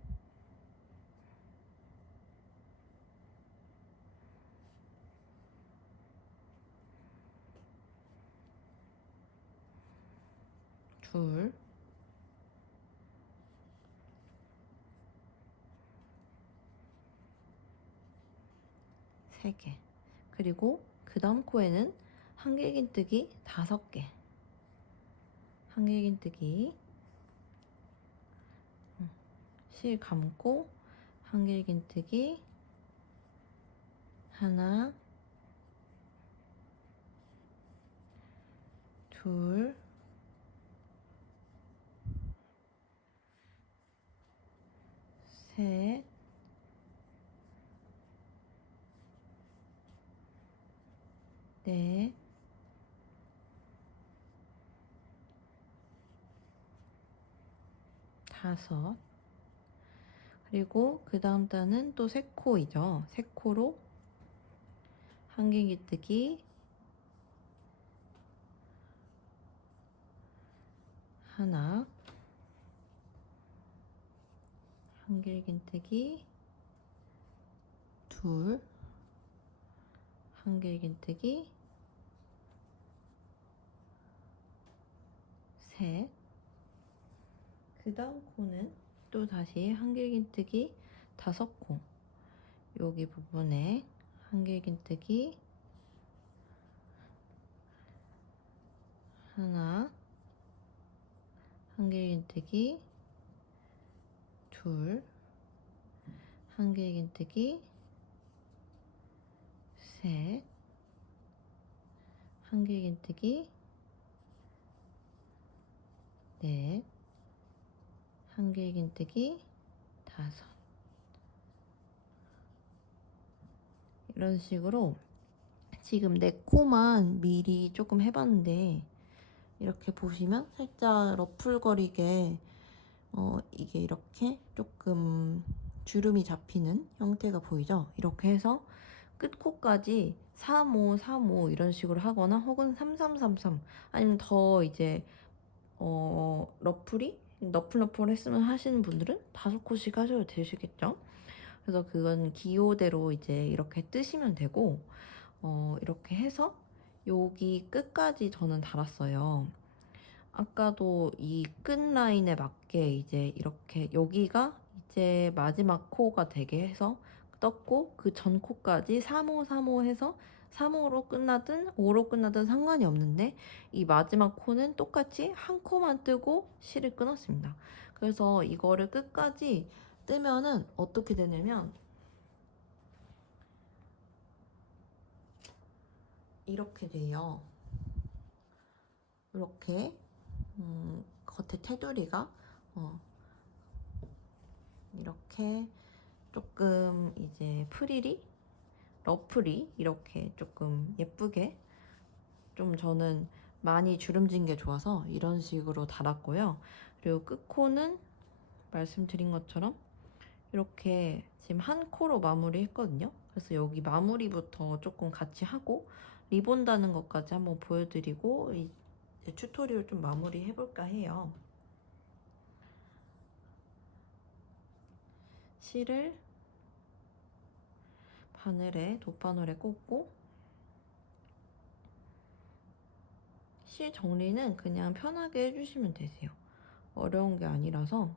둘 세 개 그리고 그 다음 코에는 한길긴뜨기 5개 한길긴뜨기 실 감고 한길긴뜨기 하나 둘 셋 넷 다섯 그리고 그 다음 단은 또 3코이죠. 3코로 한길긴뜨기 하나 한길긴뜨기 둘 한길긴뜨기 셋 그 다음 코는 또 다시 한길긴뜨기 5코 여기 부분에 한길긴뜨기 하나 한길긴뜨기 둘 한길긴뜨기 셋 한길긴뜨기 넷 한길긴뜨기 5 이런 식으로 지금 4코만 미리 조금 해봤는데 이렇게 보시면 살짝 러플거리게 이게 이렇게 조금 주름이 잡히는 형태가 보이죠? 이렇게 해서 끝코까지 3, 5, 3, 5 이런 식으로 하거나 혹은 3, 3, 3, 3 아니면 더 이제 러플이 너플너플 했으면 하시는 분들은 5코씩 하셔도 되시겠죠? 그래서 그건 기호대로 이제 이렇게 뜨시면 되고 이렇게 해서 여기 끝까지 저는 달았어요. 아까도 이 끝 라인에 맞게 이제 이렇게 여기가 이제 마지막 코가 되게 해서 떴고, 그 전 코까지 3호 3호 해서 3호로 끝나든 5로 끝나든 상관이 없는데, 이 마지막 코는 똑같이 한 코만 뜨고 실을 끊었습니다. 그래서 이거를 끝까지 뜨면은 어떻게 되냐면 이렇게 돼요. 이렇게 겉에 테두리가 이렇게 조금 이제 프릴이 러플이 이렇게 조금 예쁘게, 좀 저는 많이 주름진 게 좋아서 이런 식으로 달았고요. 그리고 끝코는 말씀드린 것처럼 이렇게 지금 한 코로 마무리 했거든요. 그래서 여기 마무리부터 조금 같이 하고 리본 다는 것까지 한번 보여드리고 이 튜토리얼 좀 마무리 해볼까 해요. 실을 바늘에 돗바늘에 꽂고, 실 정리는 그냥 편하게 해주시면 되세요. 어려운 게 아니라서.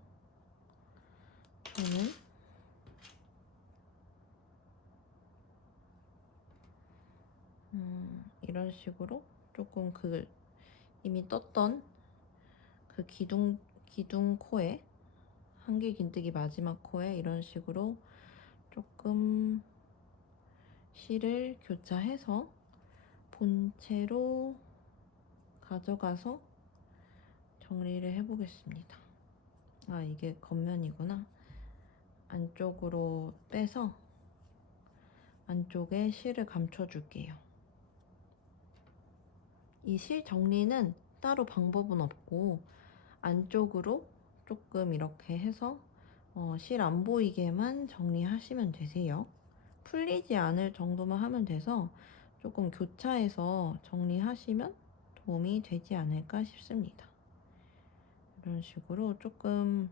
저는 이런 식으로 조금 이미 떴던 그 기둥 코에, 한길 긴뜨기 마지막 코에 이런 식으로 조금 실을 교차해서 본체로 가져가서 정리를 해보겠습니다. 아, 이게 겉면이구나. 안쪽으로 빼서 안쪽에 실을 감춰줄게요. 이 실 정리는 따로 방법은 없고 안쪽으로 조금 이렇게 해서 실 안 보이게만 정리하시면 되세요. 풀리지 않을 정도만 하면 돼서 조금 교차해서 정리하시면 도움이 되지 않을까 싶습니다. 이런 식으로 조금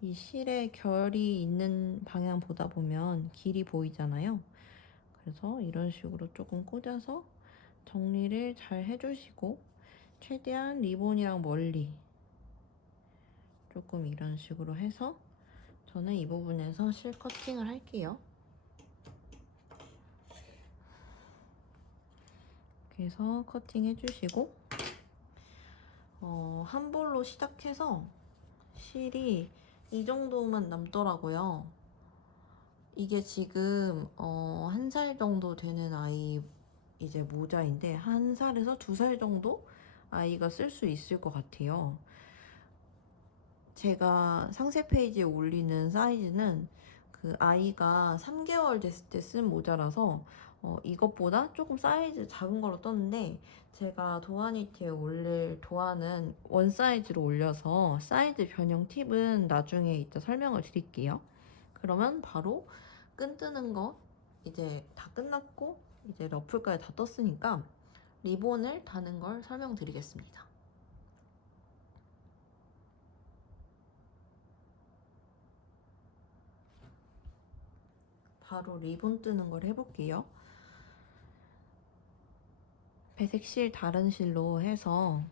이 실에 결이 있는 방향 보다 보면 길이 보이잖아요. 그래서 이런 식으로 조금 꽂아서 정리를 잘 해주시고, 최대한 리본이랑 멀리 조금 이런 식으로 해서 저는 이 부분에서 실 커팅을 할게요. 그래서 커팅 해주시고, 한 볼로 시작해서 실이 이 정도만 남더라고요. 이게 지금 1살 정도 되는 아이 이제 모자인데 1살에서 2살 정도 아이가 쓸 수 있을 것 같아요. 제가 상세 페이지에 올리는 사이즈는 그 아이가 3개월 됐을 때 쓴 모자라서 이것보다 조금 사이즈 작은 거로 떴는데, 제가 도화니티에 올릴 도화는 원 사이즈로 올려서 사이즈 변형 팁은 나중에 이따 설명을 드릴게요. 그러면 바로 끈 뜨는 거 이제 다 끝났고 이제 러플까지 다 떴으니까 리본을 다는 걸 설명드리겠습니다. 바로 리본 뜨는 걸 해볼게요. 배색 실 다른 실로 해서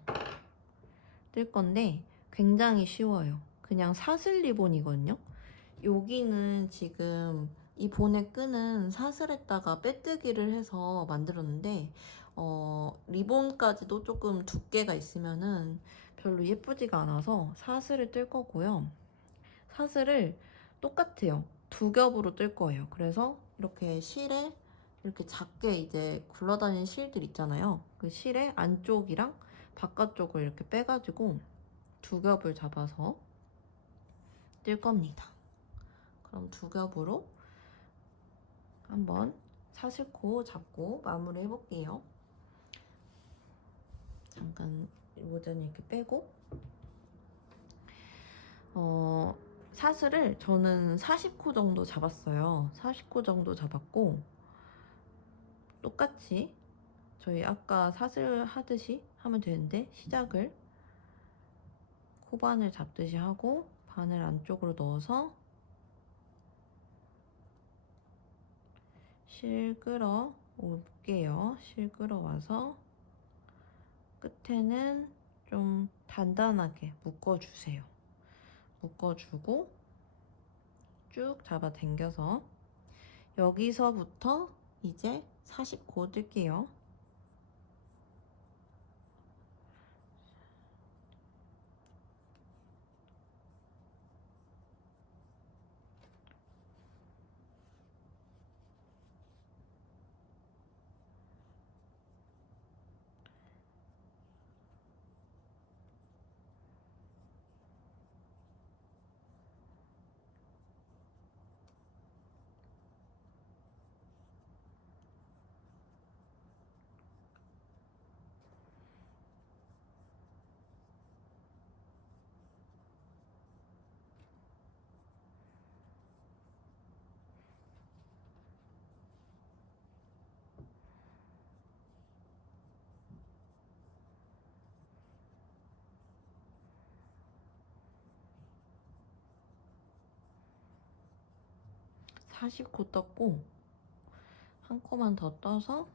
뜰 건데 굉장히 쉬워요. 그냥 사슬 리본이거든요. 여기는 지금 이 본의 끈은 사슬에다가 빼뜨기를 해서 만들었는데 리본까지도 조금 두께가 있으면은 별로 예쁘지가 않아서 사슬을 뜰 거고요. 사슬을 똑같아요. 2겹으로 뜰 거예요. 그래서 이렇게 실에 이렇게 작게 이제 굴러다니는 실들 있잖아요. 그 실의 안쪽이랑 바깥쪽을 이렇게 빼가지고 2겹을 잡아서 뜰 겁니다. 그럼 2겹으로 한번 사슬코 잡고 마무리 해볼게요. 잠깐 모자는 이렇게 빼고, 사슬을 저는 40코 정도 잡았어요. 40코 정도 잡았고, 똑같이 저희 아까 사슬 하듯이 하면 되는데, 시작을 코바늘 잡듯이 하고 바늘 안쪽으로 넣어서 실 끌어 끌어줄게요. 실 끌어와서 끝에는 좀 단단하게 묶어주세요. 묶어주고 쭉 잡아당겨서 여기서부터 이제 49 뜰게요. (49) 떴고 한 코만 더 떠서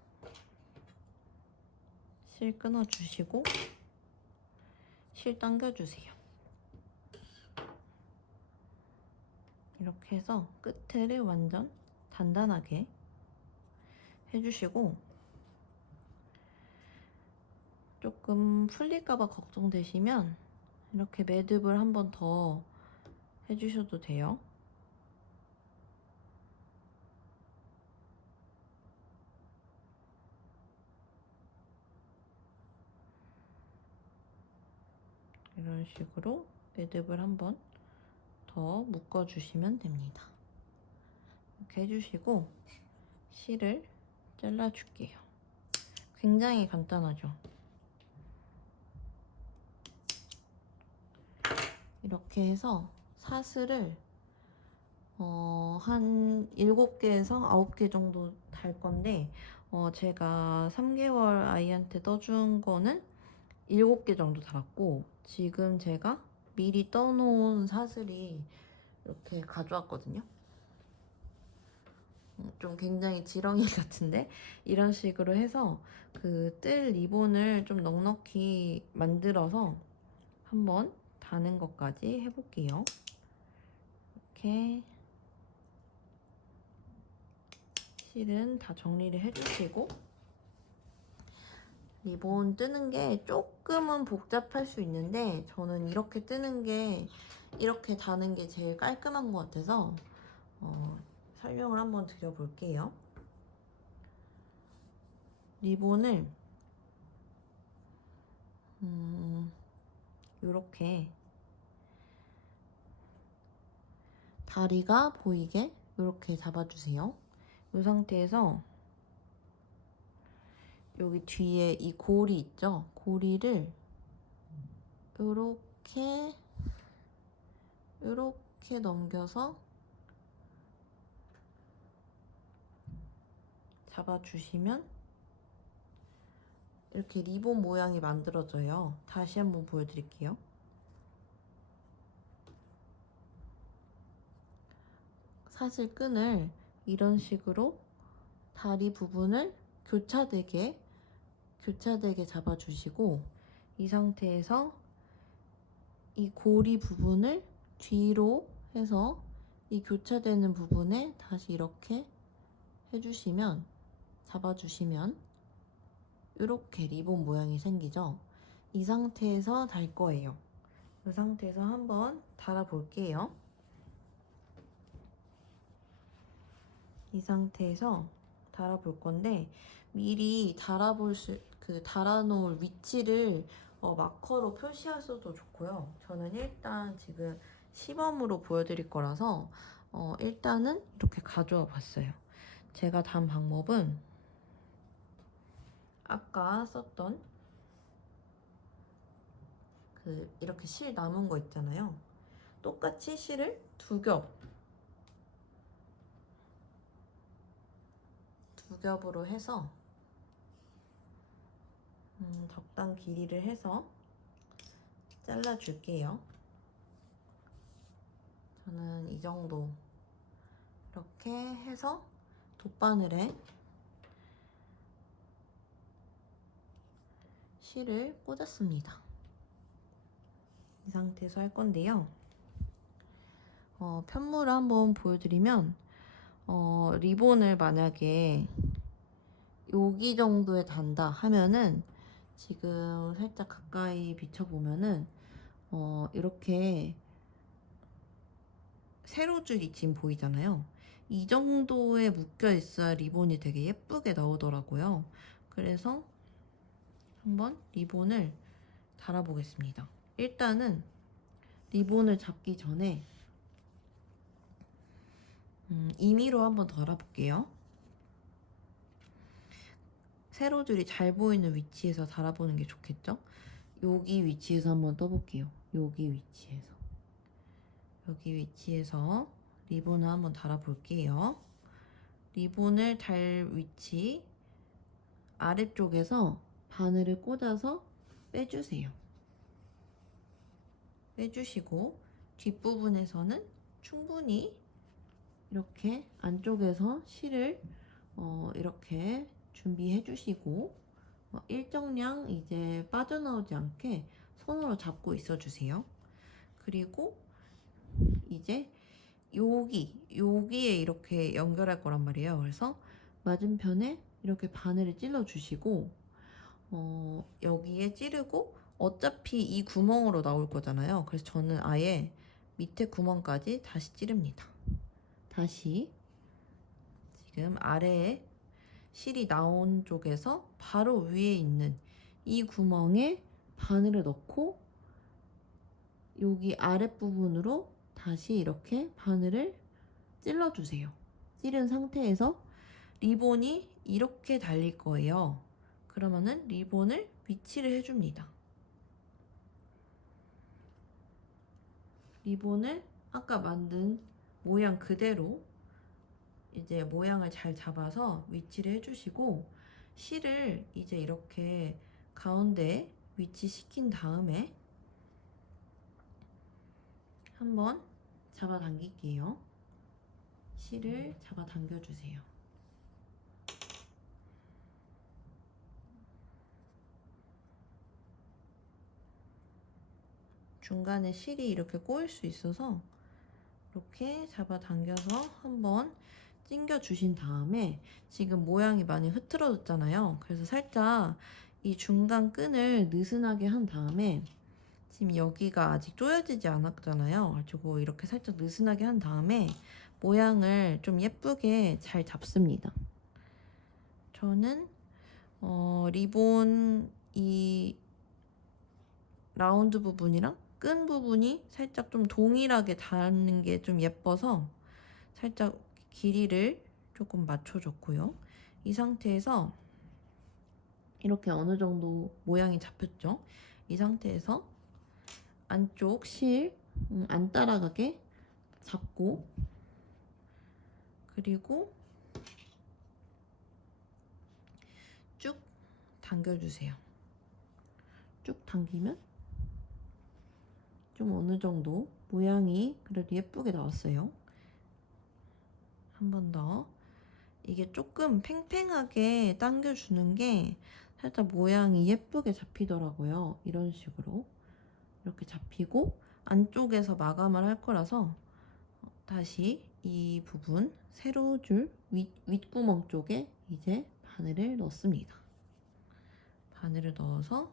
실 끊어주시고 실 당겨주세요. 이렇게 해서 끝을 완전 단단하게 해주시고 조금 풀릴까봐 걱정되시면 이렇게 매듭을 한 번 더 해주셔도 돼요. 이런 식으로 매듭을 한 번 더 묶어주시면 됩니다. 이렇게 해주시고 실을 잘라줄게요. 굉장히 간단하죠? 이렇게 해서 사슬을 한 7개에서 9개 정도 달 건데 제가 3개월 아이한테 떠준 거는 7개 정도 달았고 지금 제가 미리 떠놓은 사슬이 이렇게 가져왔거든요. 좀 굉장히 지렁이 같은데 이런 식으로 해서 그 뜰 리본을 좀 넉넉히 만들어서 한번 다는 것까지 해볼게요. 이렇게 실은 다 정리를 해주시고 리본 뜨는 게 조금은 복잡할 수 있는데 저는 이렇게 뜨는 게 이렇게 다는 게 제일 깔끔한 것 같아서 설명을 한번 드려볼게요. 리본을 이렇게 다리가 보이게 이렇게 잡아주세요. 이 상태에서 여기 뒤에 이 고리 있죠? 고리를 이렇게 넘겨서 잡아주시면 이렇게 리본 모양이 만들어져요. 다시 한번 보여드릴게요. 사슬끈을 이런 식으로 다리 부분을 교차되게 잡아주시고 이 상태에서 이 고리 부분을 뒤로 해서 이 교차되는 부분에 다시 이렇게 해주시면 잡아주시면 이렇게 리본 모양이 생기죠. 이 상태에서 달 거예요. 이 상태에서 한번 달아 볼게요. 이 상태에서 달아 볼 건데 미리 달아놓을 위치를 마커로 표시하셔도 좋고요. 저는 일단 지금 시범으로 보여드릴 거라서 일단은 이렇게 가져와 봤어요. 제가 단 방법은 아까 썼던 이렇게 실 남은 거 있잖아요. 똑같이 실을 두 겹으로 해서 적당 길이를 해서 잘라줄게요. 저는 이 정도 이렇게 해서 돗바늘에 실을 꽂았습니다. 이 상태에서 할 건데요. 편물을 한번 보여드리면 리본을 만약에 여기 정도에 단다 하면은 지금 살짝 가까이 비춰보면은 이렇게 세로줄이 지금 보이잖아요. 이 정도에 묶여 있어야 리본이 되게 예쁘게 나오더라고요. 그래서 한번 리본을 달아보겠습니다. 일단은 리본을 잡기 전에 임의로 한번 달아볼게요. 세로줄이 잘 보이는 위치에서 달아보는 게 좋겠죠? 여기 위치에서 한번 떠볼게요. 여기 위치에서 리본을 한번 달아볼게요. 리본을 달 위치 아래쪽에서 바늘을 꽂아서 빼주세요. 빼주시고 뒷부분에서는 충분히 이렇게 안쪽에서 실을 이렇게 준비해 주시고 일정량 이제 빠져나오지 않게 손으로 잡고 있어 주세요. 그리고 이제 여기에 이렇게 연결할 거란 말이에요. 그래서 맞은편에 이렇게 바늘을 찔러 주시고 여기에 찌르고 어차피 이 구멍으로 나올 거잖아요. 그래서 저는 아예 밑에 구멍까지 다시 찌릅니다. 다시 지금 아래에 실이 나온 쪽에서 바로 위에 있는 이 구멍에 바늘을 넣고 여기 아랫부분으로 다시 이렇게 바늘을 찔러주세요. 찌른 상태에서 리본이 이렇게 달릴 거예요. 그러면은 리본을 위치를 해줍니다. 리본을 아까 만든 모양 그대로 이제 모양을 잘 잡아서 위치를 해주시고 실을 이제 이렇게 가운데 위치시킨 다음에 한번 잡아 당길게요. 실을 잡아 당겨주세요. 중간에 실이 이렇게 꼬일 수 있어서 이렇게 잡아 당겨서 한번 찡겨 주신 다음에 지금 모양이 많이 흐트러졌잖아요. 그래서 살짝 이 중간 끈을 느슨하게 한 다음에 지금 여기가 아직 조여지지 않았잖아요. 그리고 이렇게 살짝 느슨하게 한 다음에 모양을 좀 예쁘게 잘 잡습니다. 저는 리본 이 라운드 부분이랑 끈 부분이 살짝 좀 동일하게 닿는 게 좀 예뻐서 살짝 길이를 조금 맞춰줬고요. 이 상태에서 이렇게 어느 정도 모양이 잡혔죠? 이 상태에서 안쪽 실 안 따라가게 잡고 그리고 쭉 당겨주세요. 쭉 당기면 좀 어느 정도 모양이 그래도 예쁘게 나왔어요. 한 번 더. 이게 조금 팽팽하게 당겨주는 게 살짝 모양이 예쁘게 잡히더라고요. 이런 식으로 이렇게 잡히고 안쪽에서 마감을 할 거라서 다시 이 부분 세로줄 윗구멍 쪽에 이제 바늘을 넣습니다. 바늘을 넣어서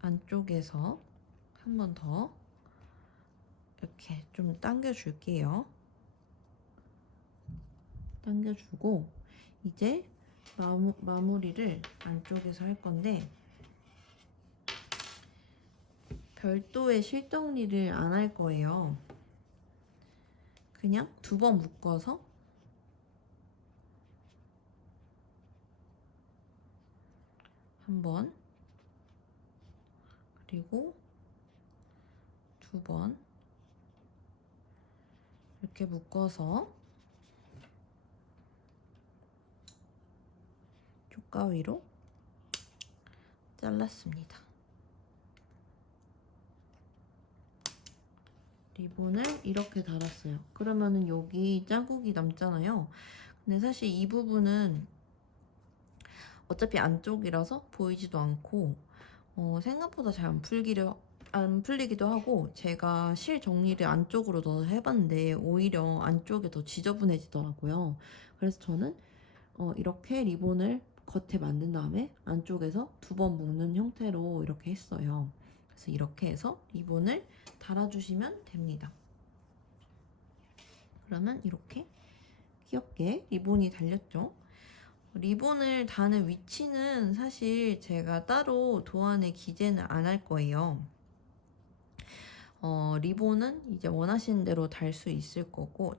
안쪽에서 한 번 더 이렇게 좀 당겨줄게요. 당겨주고 이제 마무리를 안쪽에서 할 건데 별도의 실정리를 안 할 거예요. 그냥 2번 묶어서 한 번 그리고 2번 이렇게 묶어서 쪽가위로 잘랐습니다. 리본을 이렇게 달았어요. 그러면은 여기 자국이 남잖아요. 근데 사실 이 부분은 어차피 안쪽이라서 보이지도 않고 생각보다 잘 안 풀리기도 하고, 제가 실 정리를 안쪽으로 넣어서 해봤는데 오히려 안쪽에 더 지저분해지더라고요. 그래서 저는 이렇게 리본을 겉에 만든 다음에 안쪽에서 2번 묶는 형태로 이렇게 했어요. 그래서 이렇게 해서 리본을 달아주시면 됩니다. 그러면 이렇게 귀엽게 리본이 달렸죠. 리본을 다는 위치는 사실 제가 따로 도안에 기재는 안 할 거예요. 리본은 이제 원하시는 대로 달 수 있을 거고,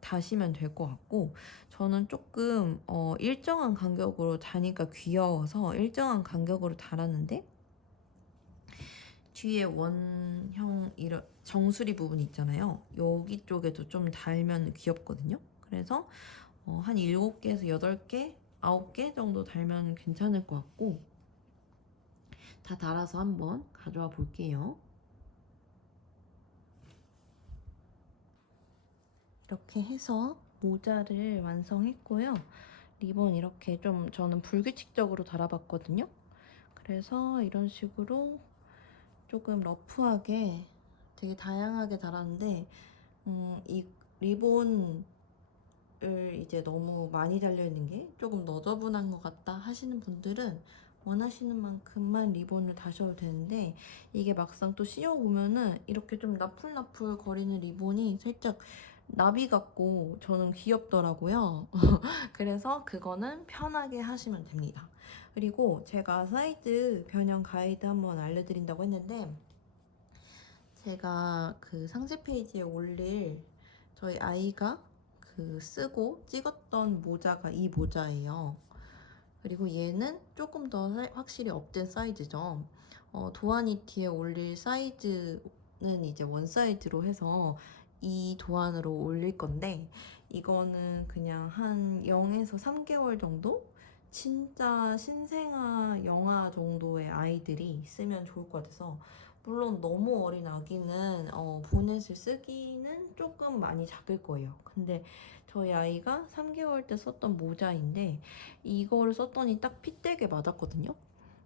다시면 될 것 같고, 저는 조금 일정한 간격으로 다니까 귀여워서 일정한 간격으로 달았는데, 뒤에 원형 정수리 부분 있잖아요. 여기 쪽에도 좀 달면 귀엽거든요. 그래서 한 7개에서 8개, 9개 정도 달면 괜찮을 것 같고, 다 달아서 한번 가져와 볼게요. 이렇게 해서 모자를 완성했고요. 리본 이렇게 좀 저는 불규칙적으로 달아봤거든요. 그래서 이런 식으로 조금 러프하게 되게 다양하게 달았는데, 이 리본을 이제 너무 많이 달려있는 게 조금 너저분한 것 같다 하시는 분들은 원하시는 만큼만 리본을 다셔도 되는데, 이게 막상 또 씌워보면은 이렇게 좀 나풀나풀 거리는 리본이 살짝 나비 같고 저는 귀엽더라고요. 그래서 그거는 편하게 하시면 됩니다. 그리고 제가 사이드 변형 가이드 한번 알려드린다고 했는데, 제가 그 상세 페이지에 올릴 저희 아이가 그 쓰고 찍었던 모자가 이 모자예요. 그리고 얘는 조금 더 확실히 업된 사이즈죠. 도안이티에 올릴 사이즈는 이제 원 사이즈로 해서 이 도안으로 올릴 건데, 이거는 그냥 한 0에서 3개월 정도? 진짜 신생아 영아 정도의 아이들이 쓰면 좋을 것 같아서, 물론 너무 어린 아기는 보넷을 쓰기는 조금 많이 작을 거예요. 근데 저희 아이가 3개월 때 썼던 모자인데 이거를 썼더니 딱 핏되게 맞았거든요.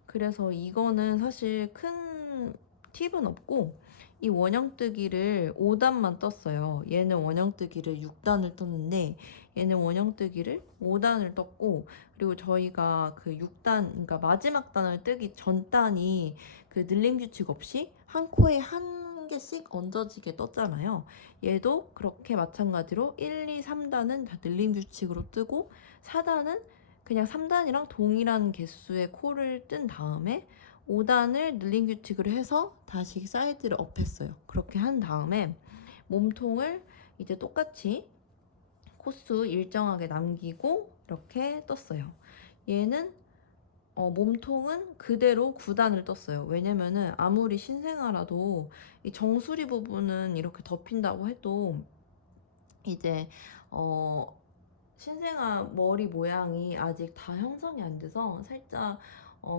그래서 이거는 사실 큰 팁은 없고, 이 원형뜨기를 5단만 떴어요. 얘는 원형뜨기를 6단을 떴는데 얘는 원형뜨기를 5단을 떴고, 그리고 저희가 그 6단, 그러니까 마지막 단을 뜨기 전 단이 그 늘림 규칙 없이 한 코에 한 개씩 얹어지게 떴잖아요. 얘도 그렇게 마찬가지로 1, 2, 3단은 다 늘림 규칙으로 뜨고, 4단은 그냥 3단이랑 동일한 개수의 코를 뜬 다음에 5단을 늘림 규칙으로 해서 다시 사이드를 업했어요. 그렇게 한 다음에 몸통을 이제 똑같이 코수 일정하게 남기고 이렇게 떴어요. 얘는 몸통은 그대로 9단을 떴어요. 왜냐면은 아무리 신생아라도 이 정수리 부분은 이렇게 덮인다고 해도 이제 신생아 머리 모양이 아직 다 형성이 안 돼서 살짝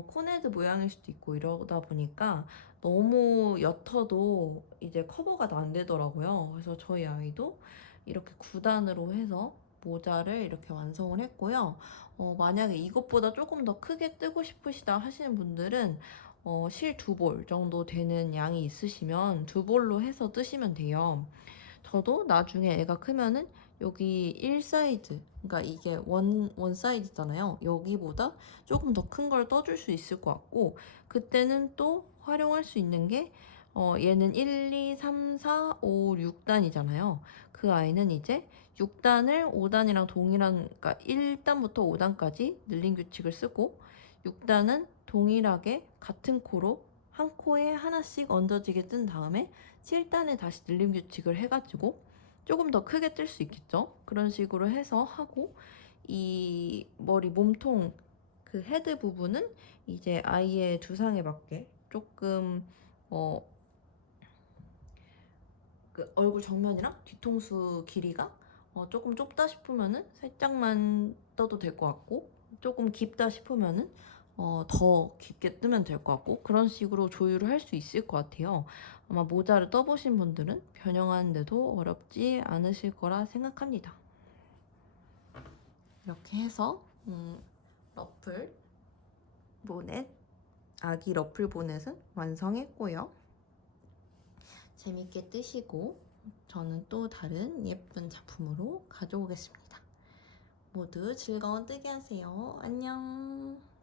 코네드 모양일 수도 있고 이러다 보니까 너무 옅어도 이제 커버가 안 되더라고요. 그래서 저희 아이도 이렇게 9단으로 해서 모자를 이렇게 완성을 했고요. 만약에 이것보다 조금 더 크게 뜨고 싶으시다 하시는 분들은 실 2볼 정도 되는 양이 있으시면 2볼로 해서 뜨시면 돼요. 저도 나중에 애가 크면은 여기 1 사이즈, 그러니까 이게 원 사이즈잖아요. 여기보다 조금 더 큰 걸 떠줄 수 있을 것 같고, 그때는 또 활용할 수 있는 게 얘는 1, 2, 3, 4, 5, 6단이잖아요. 그 아이는 이제 6단을 5단이랑 동일한, 그러니까 1단부터 5단까지 늘림 규칙을 쓰고, 6단은 동일하게 같은 코로 한 코에 하나씩 얹어지게 뜬 다음에 7단에 다시 늘림 규칙을 해가지고 조금 더 크게 뜰 수 있겠죠? 그런 식으로 해서 하고, 이 머리 몸통 그 헤드 부분은 이제 아이의 두상에 맞게 조금 그 얼굴 정면이랑 뒤통수 길이가 조금 좁다 싶으면은 살짝만 떠도 될 것 같고, 조금 깊다 싶으면은 더 깊게 뜨면 될 것 같고, 그런 식으로 조율을 할 수 있을 것 같아요. 아마 모자를 떠보신 분들은 변형하는데도 어렵지 않으실 거라 생각합니다. 이렇게 해서 러플 보넷, 아기 러플 보넷은 완성했고요. 재밌게 뜨시고 저는 또 다른 예쁜 작품으로 가져오겠습니다. 모두 즐거운 뜨기 하세요. 안녕.